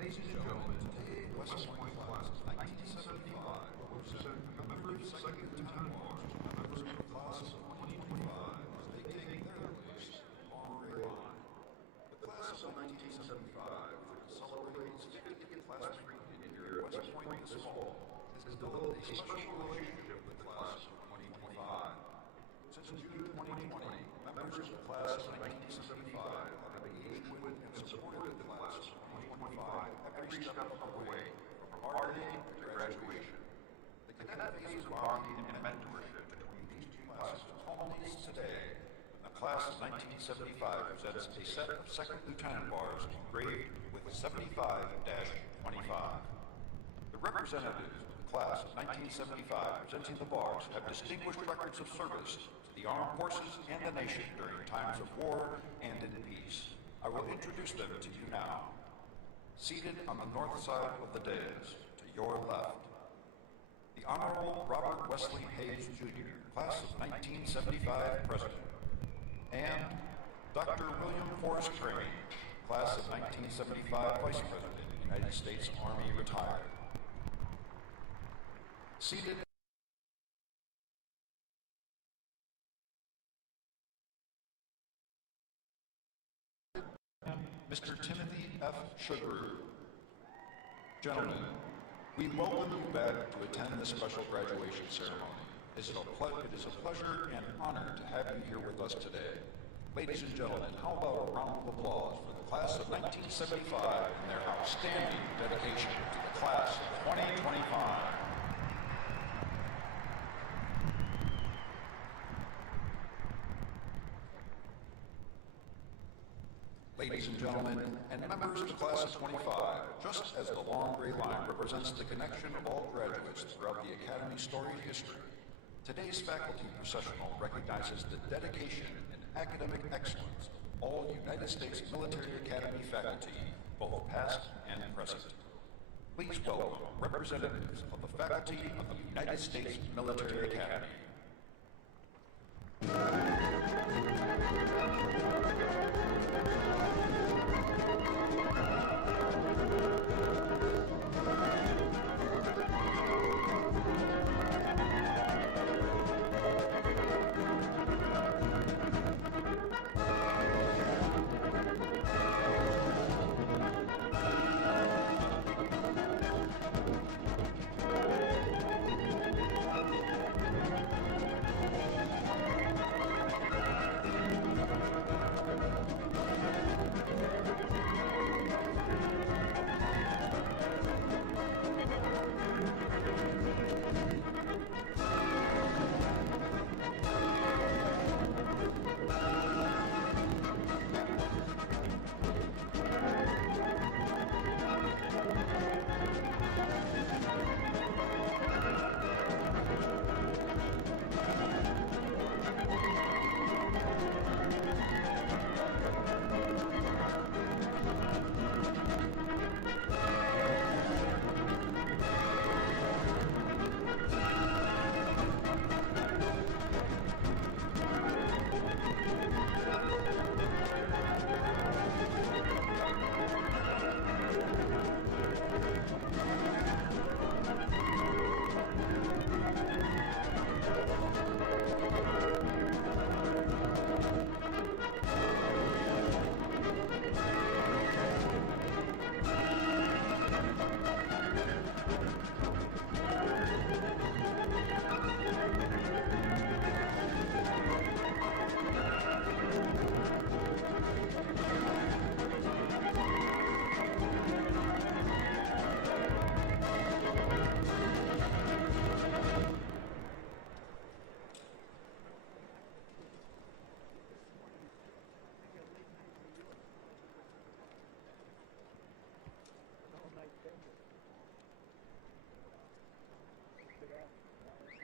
Ladies and gentlemen, today, West Point class of 1975, which is members of second lieutenant wars, members of the class of 2025, as they take their place on the line. The class of 1975, which celebrates its 50th class reunion here at West Point this fall, has developed a special relationship with the class of 2025. Since June 2020, members of the class of 1975 have engaged with and supported the class of 2025 every step of the way, from parting to graduation. The cadet phase of bonding and mentorship between these two classes culminates today. The class of 1975 presents a set of second lieutenant bars engraved with 75-25. The representatives class of 1975 presenting the bars have distinguished records of service to the armed forces and the nation during times of war and in peace. I will introduce them to you now. Seated on the north side of the dais, to your left, the Honorable Robert Wesley Hayes, Jr., class of 1975 president, and Dr. William Forrest Crane, class of 1975 vice president, United States Army retired. Seated Mr. Timothy F. Sugaru. Gentlemen, we welcome you back to attend this special graduation ceremony. It is a pleasure and honor to have you here with us today. Ladies and gentlemen, how about a round of applause for the class of 1975 and their outstanding dedication to the class of 2025. Ladies and gentlemen, and members of the class of 25, just as the long gray line represents the connection of all graduates throughout the Academy's storied history, today's faculty processional recognizes the dedication and academic excellence of all United States Military Academy faculty, both past and present. Please welcome representatives of the faculty of the United States Military Academy.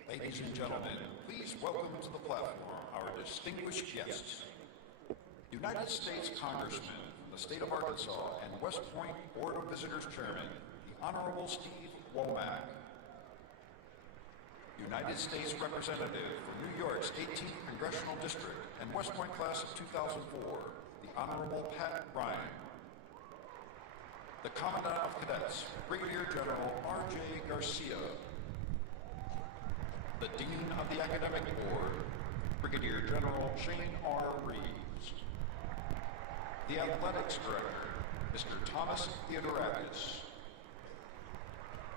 Ladies and gentlemen, please welcome to the platform our distinguished guests. United States Congressman from the state of Arkansas and West Point Board of Visitors Chairman, the Honorable Steve Womack. United States Representative from New York's 18th Congressional District and West Point class of 2004, the Honorable Pat Ryan. The Commandant of Cadets, Brigadier General R.J. Garcia. The Dean of the Academic Board, Brigadier General Shane R. Reeves. The Athletics Director, Mr. Thomas Theodorakis.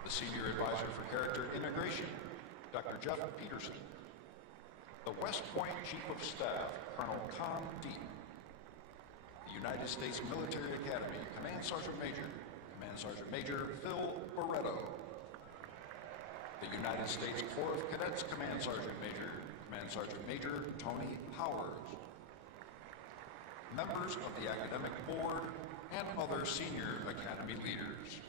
The Senior Advisor for Character Integration, Dr. Jeff Peterson. The West Point Chief of Staff, Colonel Con Deep. The United States Military Academy, Command Sergeant Major Phil Barretto. The United States Corps of Cadets Command Sergeant Major Tony Powers. Members of the Academic Board and other senior Academy leaders.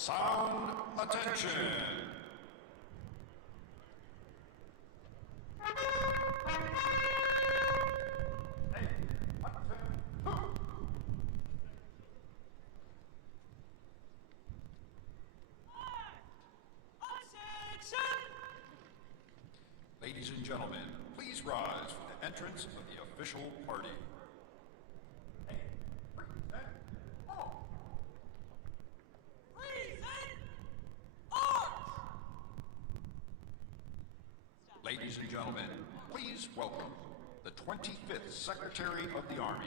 Sound attention. Ladies and gentlemen, please rise for the entrance of the official party. Ladies and gentlemen, please welcome the 25th Secretary of the Army,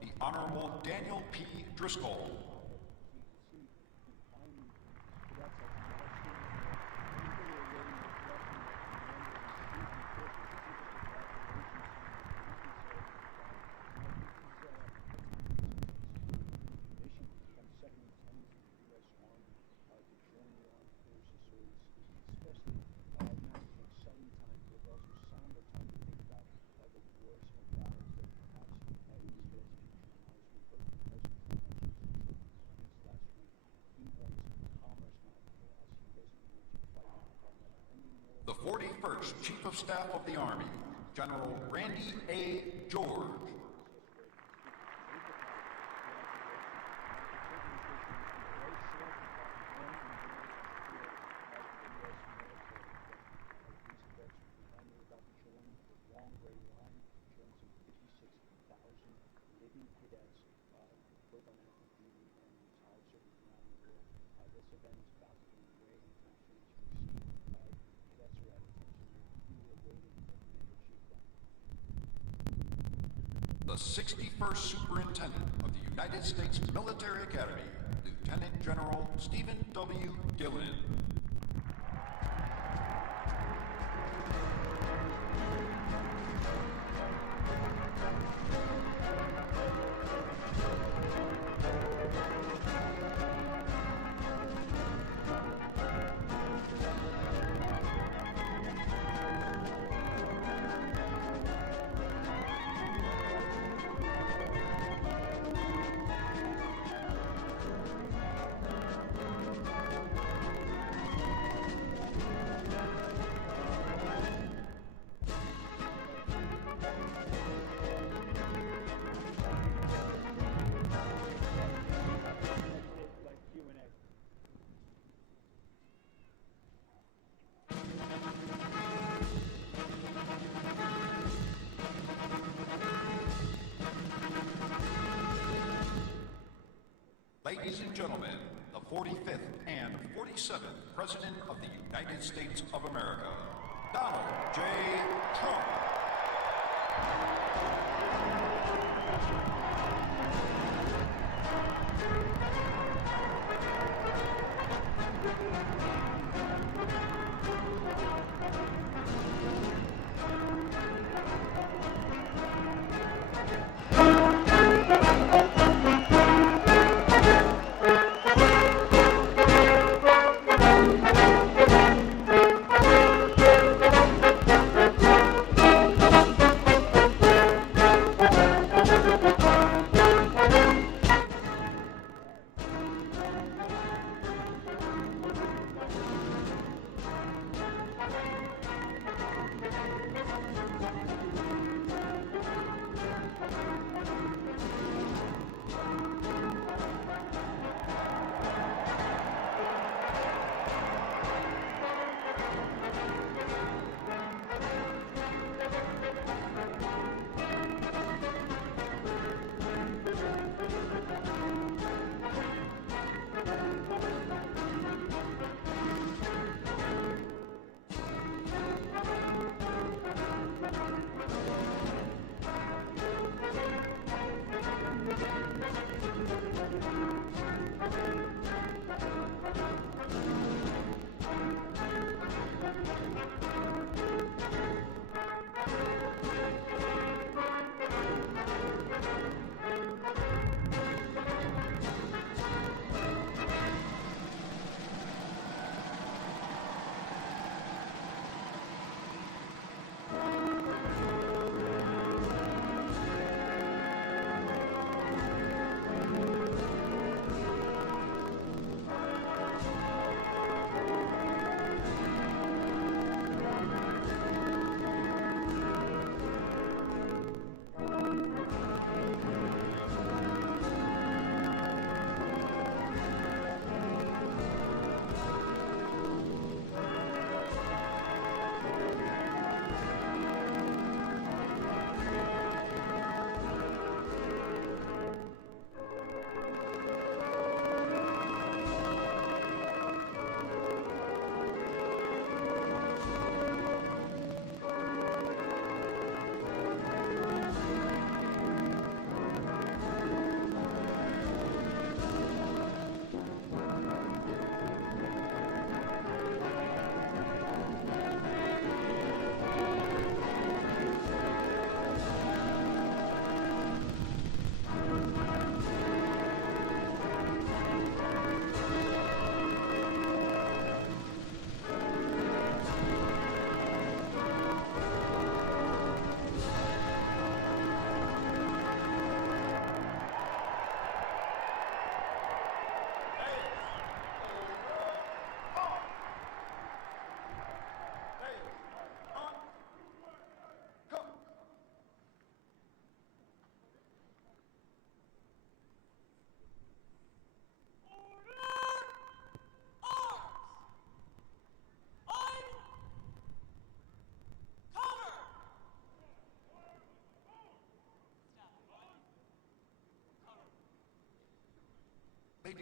the Honorable Daniel P. Driscoll. The 41st Chief of Staff of the Army, General Randy A. George. The 61st Superintendent of the United States Military Academy, Lieutenant General Stephen W. Dillon. Ladies and gentlemen, the 45th and 47th President of the United States of America, Donald J. Trump.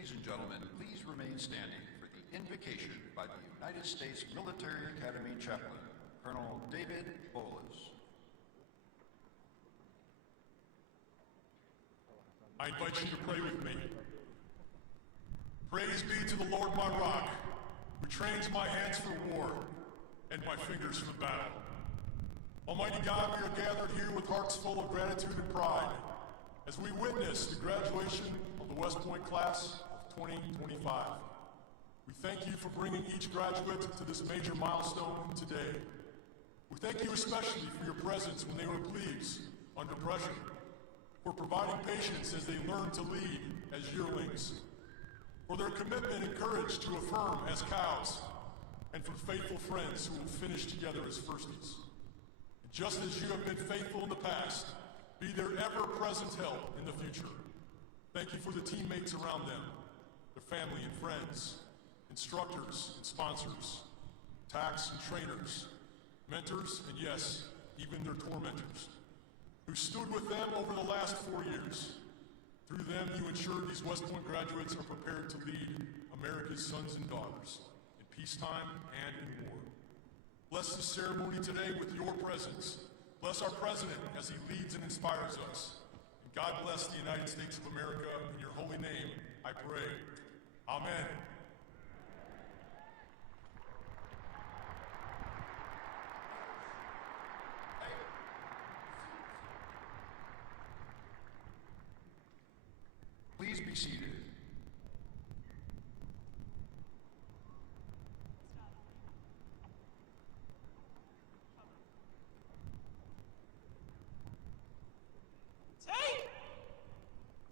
Ladies and gentlemen, please remain standing for the invocation by the United States Military Academy Chaplain, Colonel David Bolas. I invite you to pray with me. Praise be to the Lord my rock, who trains my hands for war and my fingers for battle. Almighty God, we are gathered here with hearts full of gratitude and pride as we witness the graduation of the West Point class of 2025. We thank you for bringing each graduate to this major milestone today. We thank you especially for your presence when they were plebes under pressure, for providing patience as they learn to lead as yearlings, for their commitment and courage to affirm as cows, and for faithful friends who will finish together as firsties. And just as you have been faithful in the past, be their ever-present help in the future. Thank you for the teammates around them, their family and friends, instructors and sponsors, tax and trainers, mentors, and yes, even their tormentors, who stood with them over the last 4 years. Through them, you ensure these West Point graduates are prepared to lead America's sons and daughters in peacetime and in war. Bless the ceremony today with your presence. Bless our president as he leads and inspires us. And God bless the United States of America. In your holy name, I pray. Amen. Please be seated. Take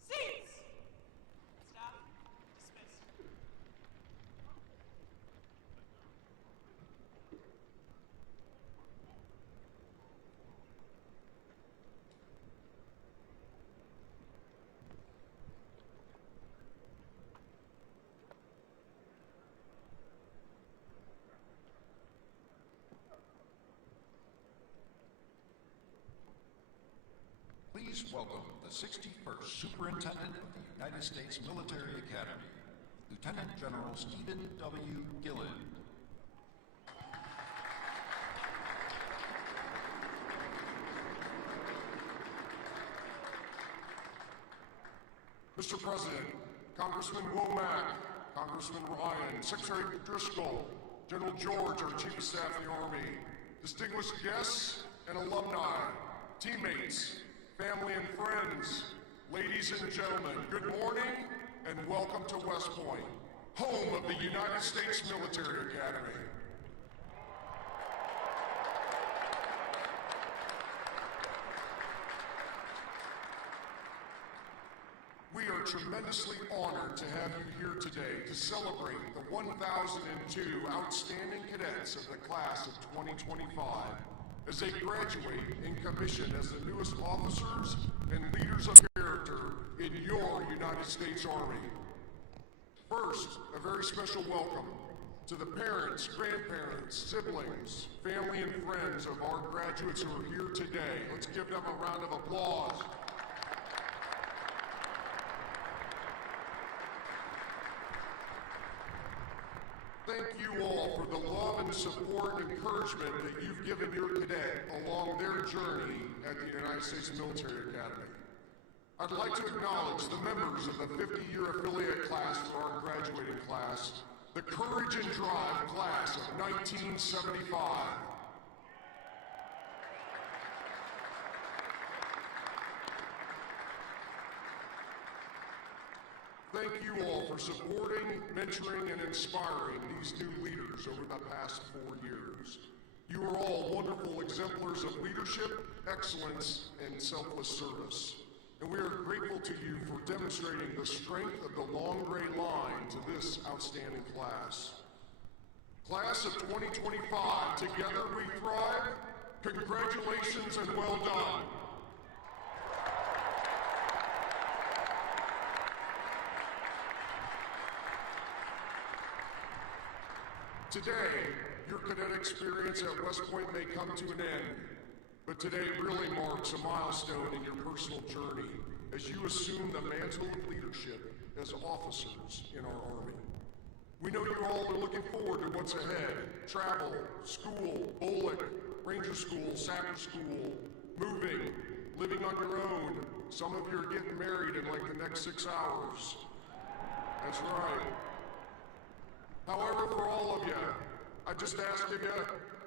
seats. Staff dismissed. Please welcome the 61st Superintendent of the United States Military Academy, Lieutenant General Stephen W. Gilland. Mr. President, Congressman Womack, Congressman Ryan, Secretary Driscoll, General George, our Chief of Staff of the Army, distinguished guests and alumni, teammates, family and friends, ladies and gentlemen, good morning and welcome to West Point, home of the United States Military Academy. We are tremendously honored to have you here today to celebrate the 1,002 outstanding cadets of the class of 2025 as they graduate in commission as the newest officers and leaders of character in your United States Army. First, a very special welcome to the parents, grandparents, siblings, family, and friends of our graduates who are here today. Let's give them a round of applause. Thank you all for the love and support and encouragement that you've given your cadet along their journey at the United States Military Academy. I'd like to acknowledge the members of the 50-year affiliate class for our graduating class, the Courage and Drive class of 1975. Thank you all for supporting, mentoring, and inspiring these new leaders over the past 4 years. You are all wonderful exemplars of leadership, excellence, and selfless service. And we are grateful to you for demonstrating the strength of the long gray line to this outstanding class. Class of 2025, together we thrive. Congratulations and well done. Today, your cadet experience at West Point may come to an end, but today really marks a milestone in your personal journey as you assume the mantle of leadership as officers in our Army. We know you all are looking forward to what's ahead. Travel, school, bowling, ranger school, sapper school, moving, living on your own. Some of you are getting married in like the next 6 hours. That's right. However, for all of you, I just ask you to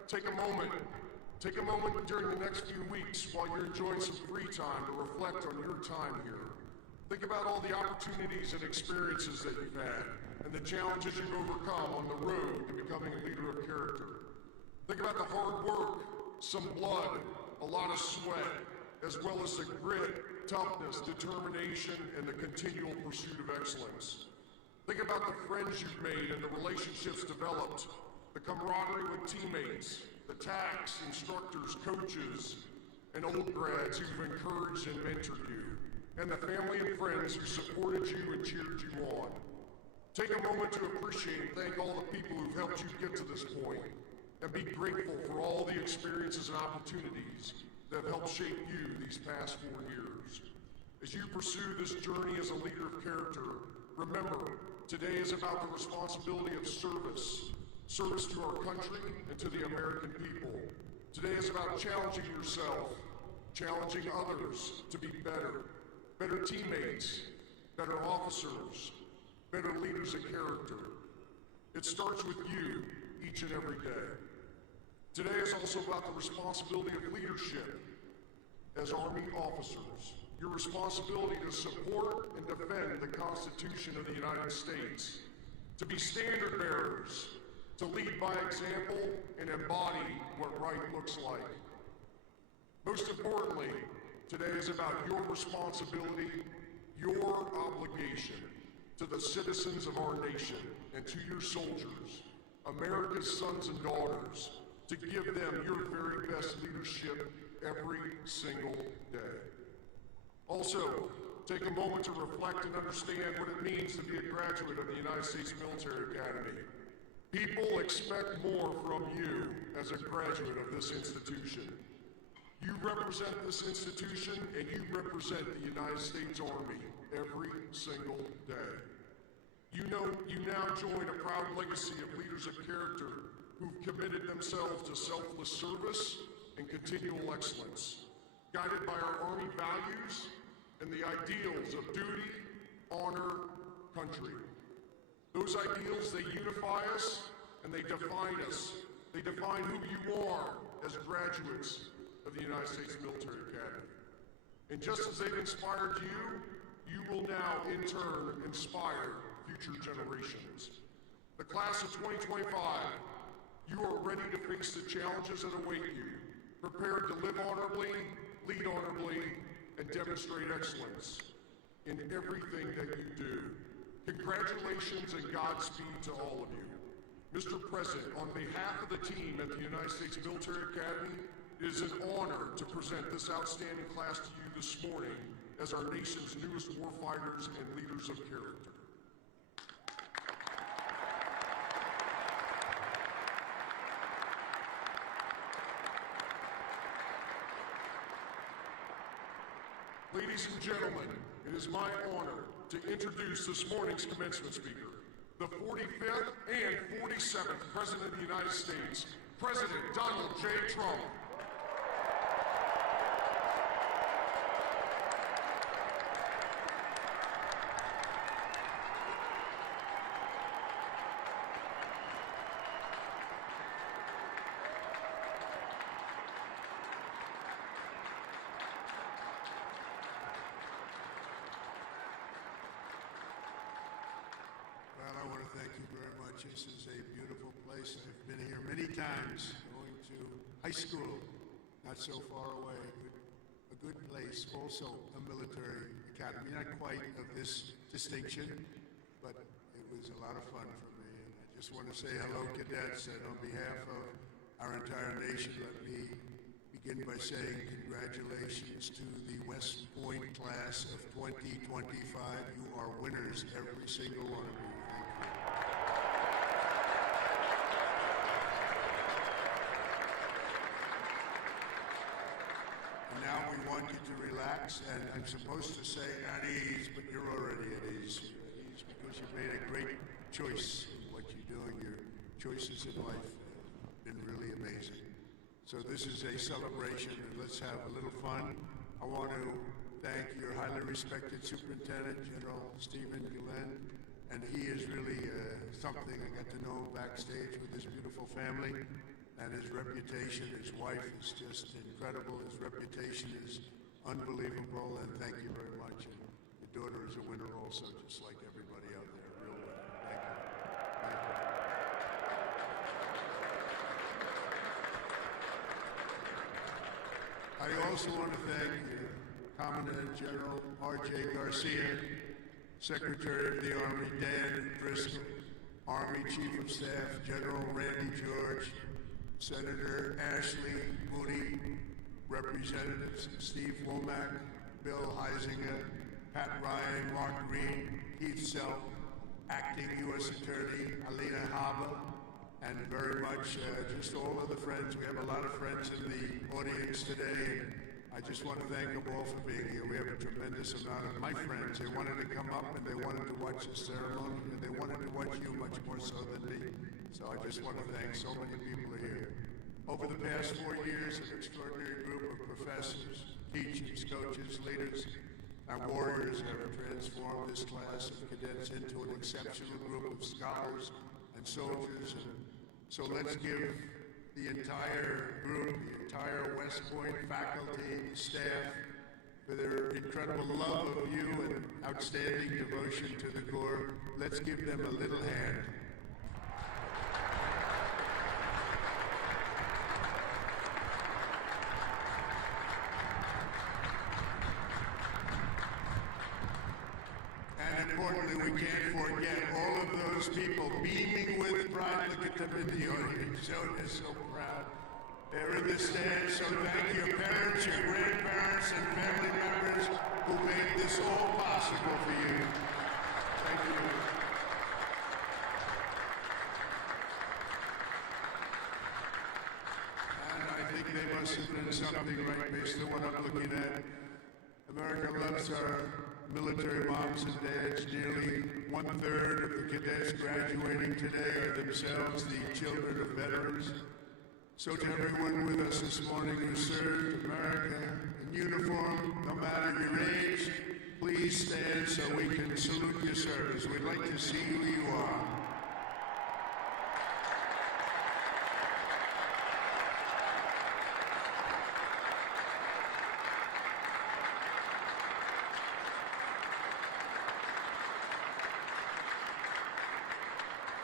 take a moment during the next few weeks while you're enjoying some free time to reflect on your time here. Think about all the opportunities and experiences that you've had and the challenges you've overcome on the road to becoming a leader of character. Think about the hard work, some blood, a lot of sweat, as well as the grit, toughness, determination, and the continual pursuit of excellence. Think about the friends you've made and the relationships developed, the camaraderie with teammates, the TACs, instructors, coaches, and old grads who've encouraged and mentored you, and the family and friends who supported you and cheered you on. Take a moment to appreciate and thank all the people who've helped you get to this point, and be grateful for all the experiences and opportunities that have helped shape you these past 4 years. As you pursue this journey as a leader of character, remember, today is about the responsibility of service to our country and to the American people. Today is about challenging yourself, challenging others to be better teammates, better officers, better leaders of character. It starts with you each and every day. Today is also about the responsibility of leadership as Army officers. Your responsibility to support and defend the Constitution of the United States, to be standard bearers, to lead by example and embody what right looks like. Most importantly, today is about your responsibility, your obligation to the citizens of our nation and to your soldiers, America's sons and daughters, to give them your very best leadership every single day. Also, take a moment to reflect and understand what it means to be a graduate of the United States Military Academy. People expect more from you as a graduate of this institution. You represent this institution and you represent the United States Army every single day. You now join a proud legacy of leaders of character who've committed themselves to selfless service and continual excellence, guided by our Army values and the ideals of duty, honor, country. Those ideals, they unify us and they define us. They define who you are as graduates of the United States Military Academy. And just as they've inspired you, you will now in turn inspire future generations. The class of 2025, you are ready to face the challenges that await you, prepared to live honorably, lead honorably, and demonstrate excellence in everything that you do. Congratulations and Godspeed to all of you. Mr. President, on behalf of the team at the United States Military Academy, it is an honor to present this outstanding class to you this morning as our nation's newest warfighters and leaders of character. Ladies and gentlemen, it is my honor to introduce this morning's commencement speaker, the 45th and 47th President of the United States, President Donald J. Trump. This is a beautiful place. I've been here many times, going to high school, not so far away. A good place, also a military academy, not quite of this distinction, but it was a lot of fun for me. And I just want to say hello, cadets, and on behalf of our entire nation, let me begin by saying congratulations to the West Point class of 2025. You are winners, every single one of you. Thank you. Now we want you to relax, and I'm supposed to say at ease, but you're already at ease. because you made a great choice in what you do, and your choices in life have been really amazing. So this is a celebration, and let's have a little fun. I want to thank your highly respected Superintendent, General Stephen Gillen, and he is really something. I got to know backstage with his beautiful family, and his reputation, his wife is just incredible. His reputation is unbelievable, and thank you very much. And your daughter is a winner also, just like everybody out there, a real winner. Thank you. Thank you. I also want to thank Commandant General R.J. Garcia, Secretary of the Army Dan Driscoll, Army Chief of Staff General Randy George, Senator Ashley Moody, Representatives Steve Womack, Bill Heisinger, Pat Ryan, Mark Green, Keith Self, Acting U.S. Attorney Alina Haba, and very much just all of the friends. We have a lot of friends in the audience today. I just want to thank them all for being here. We have a tremendous amount of my friends. They wanted to come up and they wanted to watch the ceremony, and they wanted to watch you much more so than me. So I just want to thank so many people here. Over the past 4 years, an extraordinary group of professors, teachers, coaches, leaders, and warriors have transformed this class of cadets into an exceptional group of scholars and soldiers. And so let's give the entire group, the entire West Point faculty, staff, for their incredible love of you and outstanding devotion to the Corps. Let's give them a little hand. And importantly, we can't forget all of those people beaming with pride. Look at them in the audience. They're so proud. They're in the stands, so thank your parents, your grandparents, and family members who made this all possible for you. Thank you. And I think they must have done something right based on what I'm looking at. America loves our military moms and dads. Nearly 1/3 of the cadets graduating today are themselves the children of veterans. So to everyone with us this morning who served America in uniform, no matter your age, please stand so we can salute your service. We'd like to see who you are.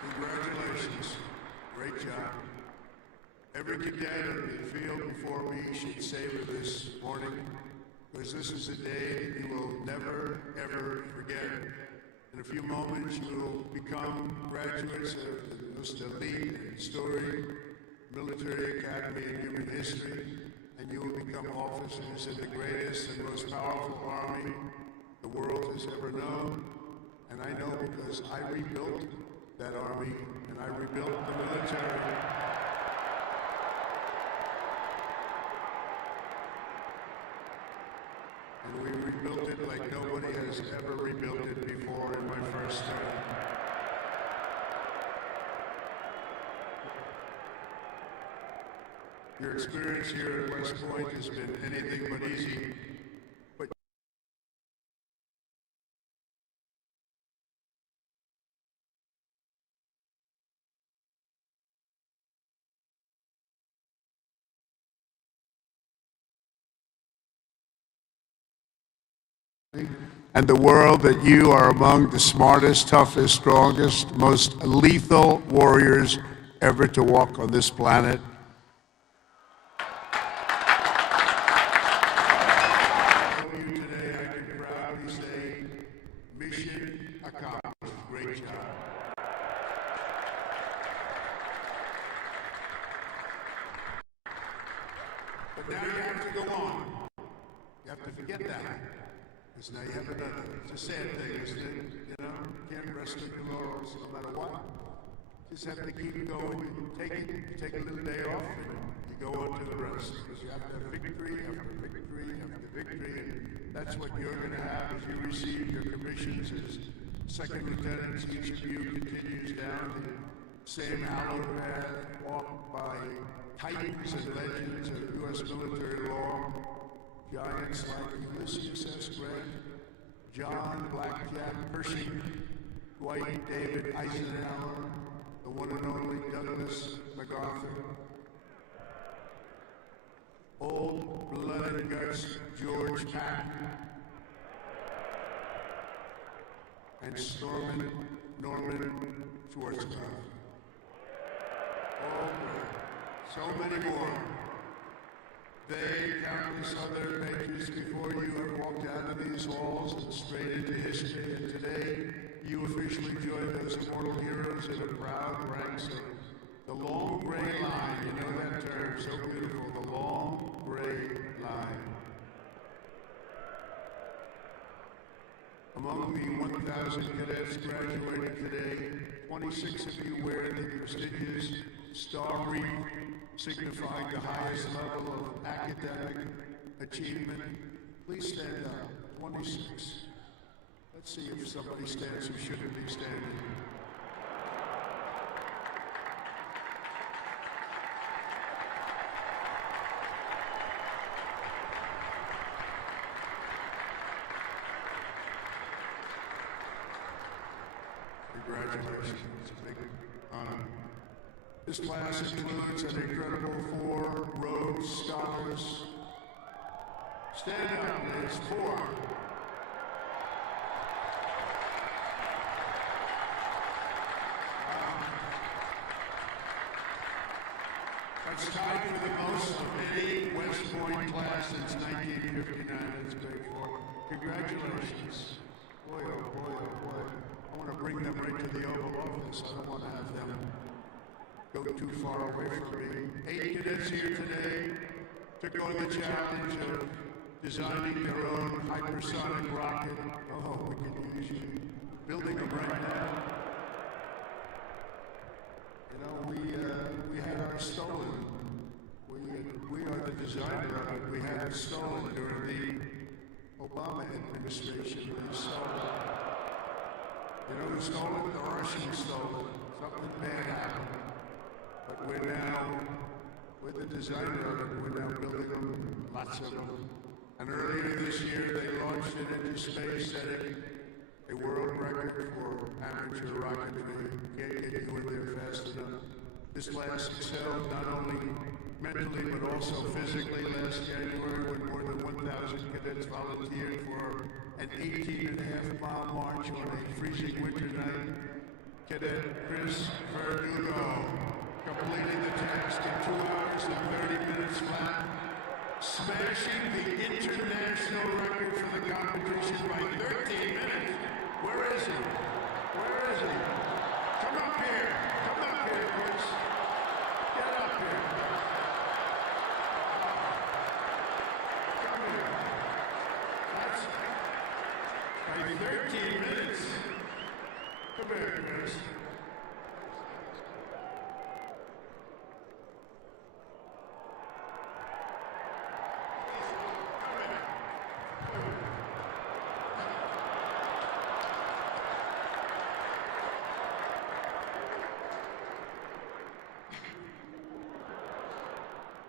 Congratulations. Great job. Every cadet on the field before me should savor this morning, because this is a day you will never, ever forget. In a few moments, you will become graduates of the most elite and storied military academy in human history, and you will become officers in the greatest and most powerful army the world has ever known. And I know because I rebuilt that army, and I rebuilt the military. And we rebuilt it like nobody has ever rebuilt it before in my first term. Your experience here at West Point has been anything but easy. And the world that you are among the smartest, toughest, strongest, most lethal warriors ever to walk on this planet. Today, I can proudly say, mission accomplished. Great job. But now you have to go on. You have to forget that. Because now you have another. It's a sad thing, isn't it? You know, you can't rest on your laurels no matter what. Just have to keep going. Take a little day off, and you go on to the rest. Because you have to have victory after victory after victory, and that's what you're going to have as you receive your commissions as second lieutenants, each of you continues down the same hallowed path walked by titans and legends of U.S. military law, giants like Ulysses S. Grant, John Blackjack Pershing, Dwight David Eisenhower, the one and only Douglas MacArthur, old blood and guts George Patton, and Norman Schwarzkopf. Oh, so many more. They, countless other patriots before you, have walked out of these halls and straight into history, and today you officially join those immortal heroes in the proud ranks of the long gray line. You know that term, so beautiful, the long gray line. Among the 1,000 cadets graduating today, 26 of you wear the prestigious Star Wreath, signifying the highest level of academic achievement. Please stand up, 26. Let's see if somebody stands who shouldn't be standing. Congratulations, it's a big honor. This class includes an incredible 4 Rhodes Scholars. Stand up, please, 4. That's tied for the most of any West Point class since 1959. That's great. Congratulations. Boy, oh boy, oh boy. I want to bring them right to the Oval Office. I don't want to have them go too far away from me. 8 cadets here today took on the challenge of designing their own hypersonic rocket. Oh, we could use you. Building them right now. You know, we had ours stolen. We are the designer of it. We had it stolen during the Obama administration. We stole it. You know who stole it? The Russians stole it. Something bad happened. But we're the designer of it. We're now building them, lots of them. And earlier this year, they launched it into space, setting a world record for amateur rocketry. Can't get you in there fast enough. This class excelled not only mentally but also physically last January when more than 1,000 cadets volunteered for an 18.5-mile march on a freezing winter night. Cadet Chris Verdugo completing the task in 2 hours and 30 minutes flat, smashing the international record for the competition by 13 minutes. Where is he? Where is he? Come up here. Come up here, Chris. Get up here. Come here. That's by 13 minutes. Come here, Chris.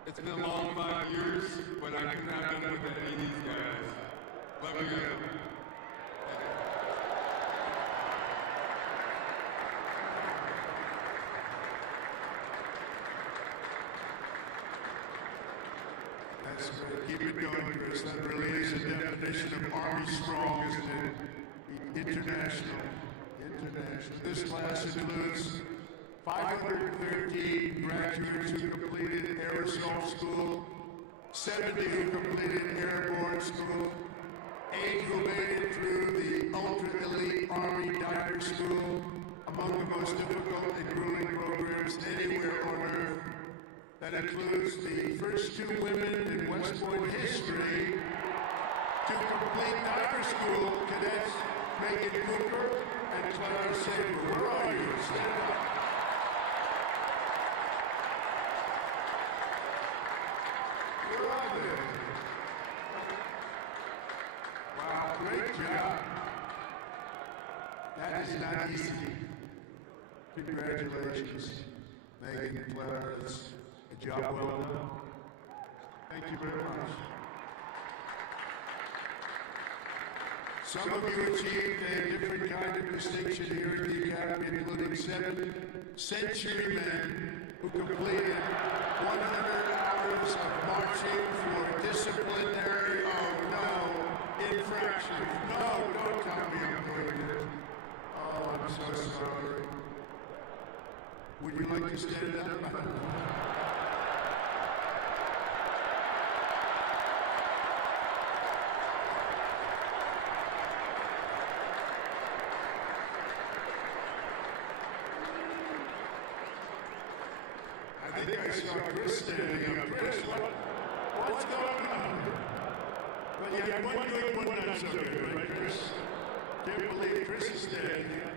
It's been a long 5 years, but I could not have done it with any of these guys. Love you guys. That's great. Keep it going, Chris. That really is a definition of Army strong, isn't it? International. This class includes 513 graduates who completed aerosol school, 70 who completed airborne school, 8 who made it through the ultra-elite Army diver school, among the most difficult and grueling programs anywhere on Earth. That includes the first 2 women in West Point history to complete diver school, cadets Megan Cooper and Clara Saber. Where are you? Stand up. Where are they? Wow, great job. That is not easy. Congratulations, Megan Blair. It's a job well done. Thank you very much. Some of you achieved a different kind of distinction here at the Academy, including 7 century men who completed 100 hours of marching for disciplinary, infraction. No, don't tell me I'm doing it. Oh, I'm so sorry. Would you like to stand up? I think I saw Chris standing up. Chris, what's going on? Well, you had one good, one not so good, right, Chris? Can't believe Chris is standing up.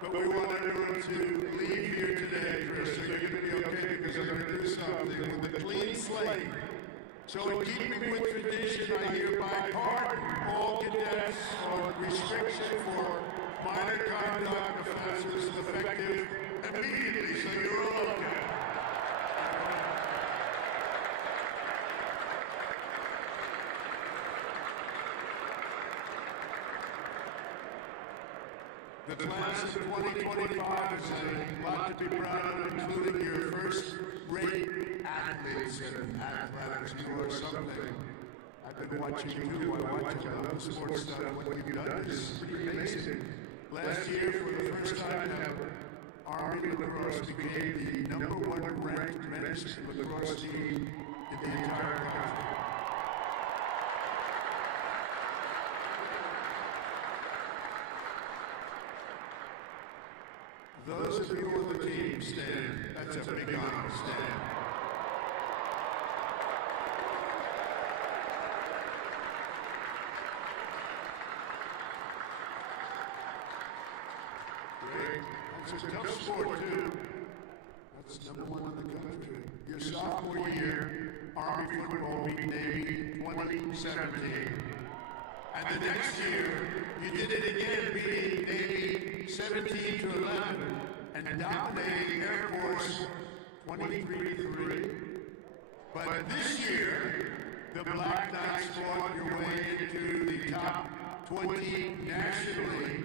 But we want everyone to leave here today, Chris, so you're going to be okay, because I'm going to do something with a clean slate. So in keeping with tradition, I hereby pardon all cadets on restriction for minor conduct offenses effective immediately, so you're all okay. The class of 2025 is a lot to be proud of, including your first-rate athletes and athletics. You are something. I've been watching you too. I watch all the sports stuff. What you've done is pretty amazing. Last year, for the first time ever, Army lacrosse became the #1 ranked men's lacrosse team in the entire country. Those of you on the team, stand. That's a big honor. Stand. Great. It's a tough sport, too. That's #1 in the country. Your sophomore year, Army football beat Navy 2017. And the next year, you did it again, beating Navy 17-11 and dominating Air Force 23-3. But this year, the Black Knights fought your way into the top 20 nationally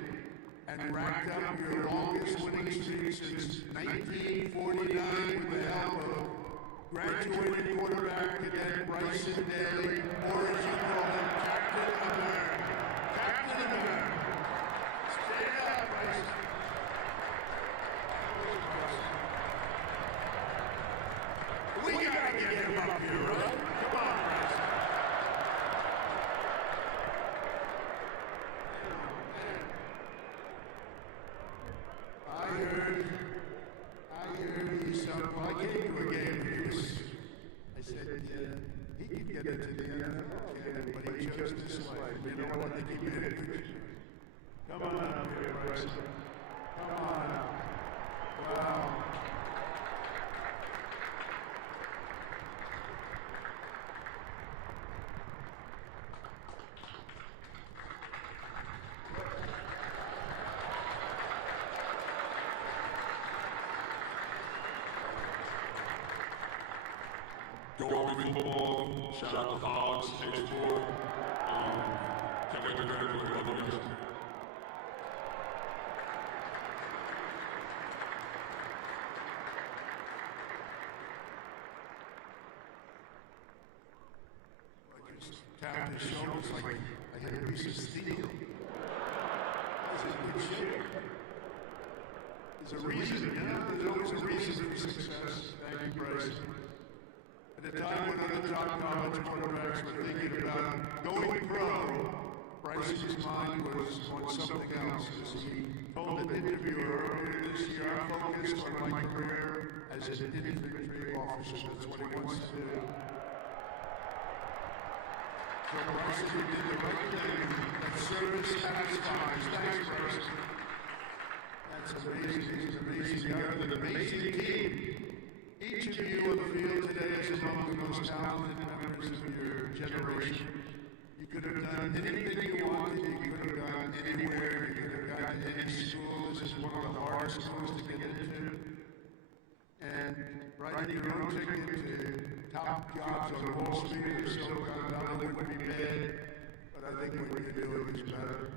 and racked up your longest winning streak since 1949 with the help of graduating quarterback cadet Bryson Daly, or as you call him, Captain America. Captain America. Stand up, Bryson. We gotta get him up here, right? Come on, Bryson. I heard he sounded like I came to a game. I said, he could get into the NFL, but he chose this life. You know what? I think he made a good choice. Come on up here, Bryson. Come on up. Wow. Go Army football, shout out the Hogs, H4. Can't wait to graduate. Tapping his shoulders like I hit a piece of steel. That's a good shape. There's a reason, you know? There's always a reason for success. Thank you, Bryson. At a time when other top college quarterbacks were thinking about going pro, Bryson's mind was on something else. As he told an interviewer earlier this year, I'm focused on my career as an infantry officer. That's what he wants to do. So Bryson did the right thing, and service satisfies. Thanks, Bryson. That's amazing. He's amazing. You have an amazing team. Each of you on the field today is among the most talented members of your generation. You could have done anything you wanted. You could have gone anywhere. You could have any school, this is one of the hardest schools to get into. And writing your own ticket to top jobs on Wall Street or Silicon Valley would be bad, but I think what you're doing is better.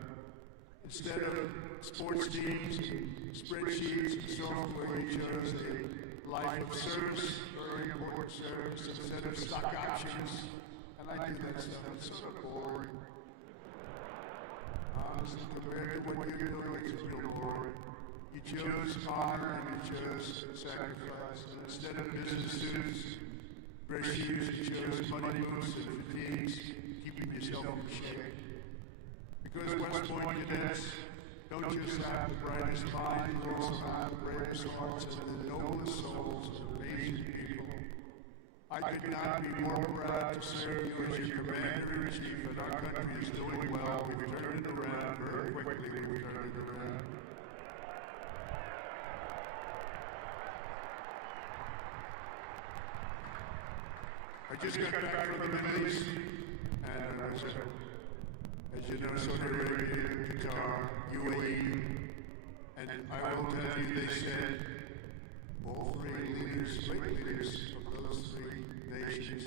Instead of sports teams and spreadsheets and software, you chose a life of service, very important service, instead of stock options. And I do that stuff, it's sort of boring. Honestly, compared to what you're doing, it's real boring. You chose honor and you chose sacrifice. Instead of business suits, dress shoes, you chose money boots and fatigues, keeping yourself in shape. Because West Point cadets don't just have the brightest minds, they also have the bravest hearts and the noblest souls of amazing people. I could not be more proud to serve you as your commander-in-chief, and our country is doing well. We've turned it around very quickly. We've turned it around. I just got back from the Middle East, and I was, as you know, Saudi Arabia, Qatar, UAE, and I will tell you, they said, all three leaders, great leaders of those three nations,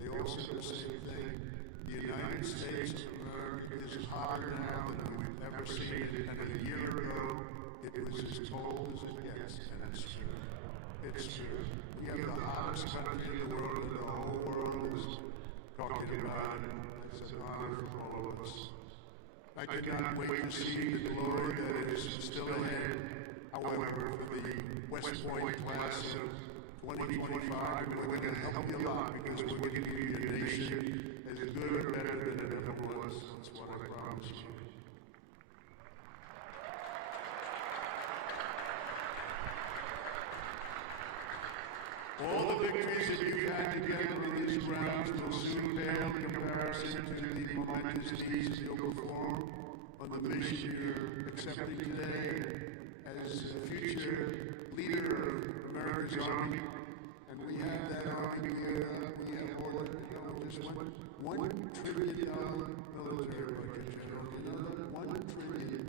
they all said the same thing. The United States of America is hotter now than we've ever seen it, and a year ago, it was as cold as it gets, and it's true. It's true. We have the hottest country in the world, and the whole world is talking about it. It's an honor for all of us. I cannot wait to see the glory that is still ahead. However, for the West Point class of 2025, we're going to help you a lot because we're going to give you a nation as good or better than it ever was. That's what I promise you. All the victories that you've had together on these grounds will soon pale in comparison to the momentous deeds that you'll perform on the mission you're accepting today as the future leader of America's Army. And we have that Army geared up. We have more than, just $1 trillion military budget, General. You know that? $1 trillion.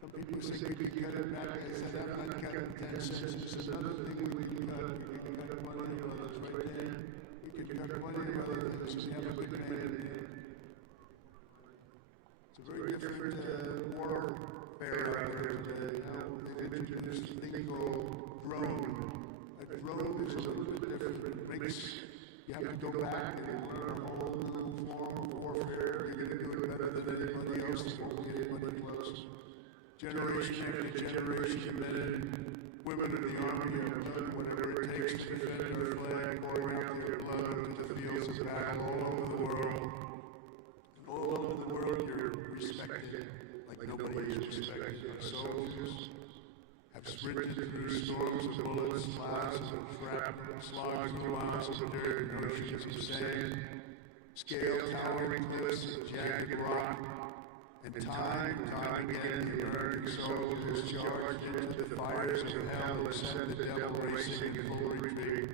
Some people say we can cut it back. I said, I'm not cutting 10 cents. It's another thing we can cut. We can cut money on others right there. We can cut money on other things. We have a big man in here. It's a very different warfare out there today. Now, they've introduced a thing called drone. A drone is a little bit different. It makes you have to go back and learn a whole new form of warfare. You're going to do it better than anybody else. You won't get anybody close. Generation after generation, men and women of the Army have done whatever it takes to defend our flag, pouring out their blood into the fields of battle all over the world. And all over the world, you're respected like nobody is respected. Our soldiers have sprinted through storms of bullets, clouds of shrapnel, slugs, miles of dirt, and oceans of sand, scaled towering cliffs of jagged rock. And time again, the American soldiers charged into the fires of hell and sent the devil racing in full retreat.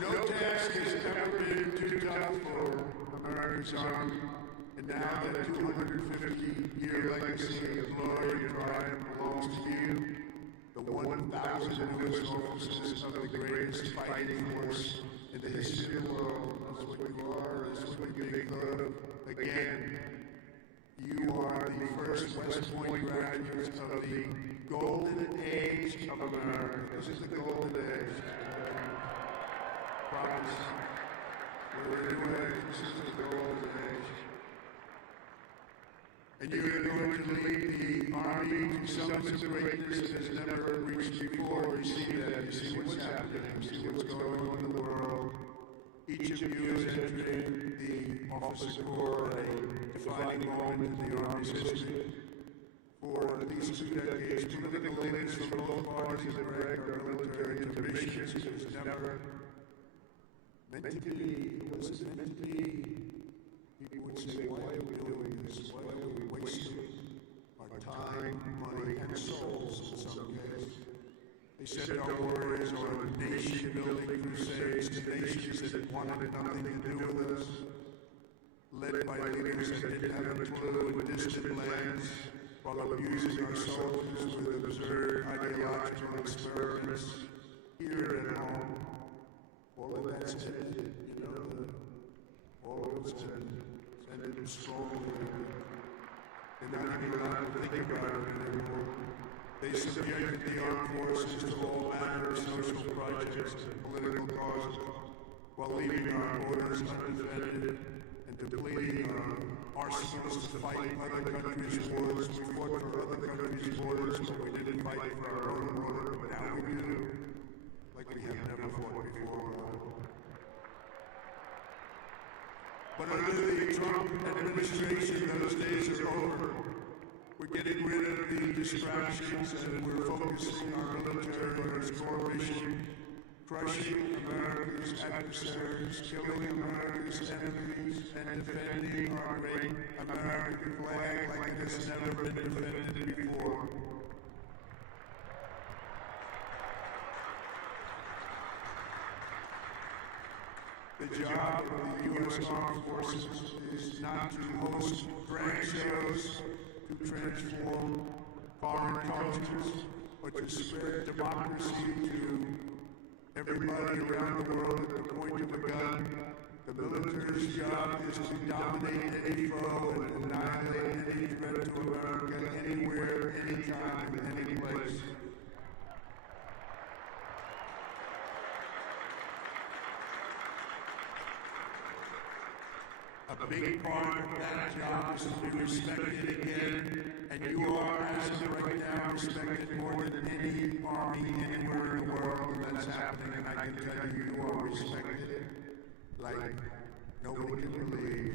No task has ever been too tough for America's Army, and now that 250-year legacy of glory and triumph belongs to you, the 1,000 newest officers of the greatest fighting force in the history of the world. That's what you are, that's what you're being thought of. Again, you are the first West Point graduates of the golden age of America. This is the golden age. Promise. We're in a new age. This is the golden age. And you're going to lead the Army to summits of greatness that has never reached before. You see that. You see what's happening. You see what's going on in the world. Each of you is entering the officer corps at a defining moment in the Army's history. For at least 2 decades, political leaders from both parties have dragged our military to missions it was never meant to be. It wasn't meant to be. People would say, why are we doing this? Why are we wasting our time, money, and souls in some cases? They sent our warriors on nation-building crusades to nations that wanted nothing to do with us, led by leaders that didn't have a clue in distant lands, while abusing our soldiers with absurd ideological experiments here at home. All of that's ended, you know that. All of it's ended strongly. They're not even allowed to think about it anymore. They subjected the armed forces to all manner of social projects and political causes, while leaving our borders undefended and depleting our arsenals to fight other countries' wars. We fought for other countries' borders, but we didn't fight for our own border, but now we do, like we have never fought before. But under the Trump administration, those days are over. We're getting rid of the distractions and we're focusing our military on its core mission, crushing America's adversaries, killing America's enemies, and defending our great American flag like it has never been defended before. The job of the U.S. Armed Forces is not to host grand shows, to transform foreign cultures, or to spread democracy to everybody around the world at the point of a gun. The military's job is to dominate any foe and annihilate any threat to America anywhere, anytime, and any place. A big part of that job is to be respected again, and you are, as of right now, respected more than any army anywhere in the world, and that's happening, and I can tell you, you are respected like nobody can believe.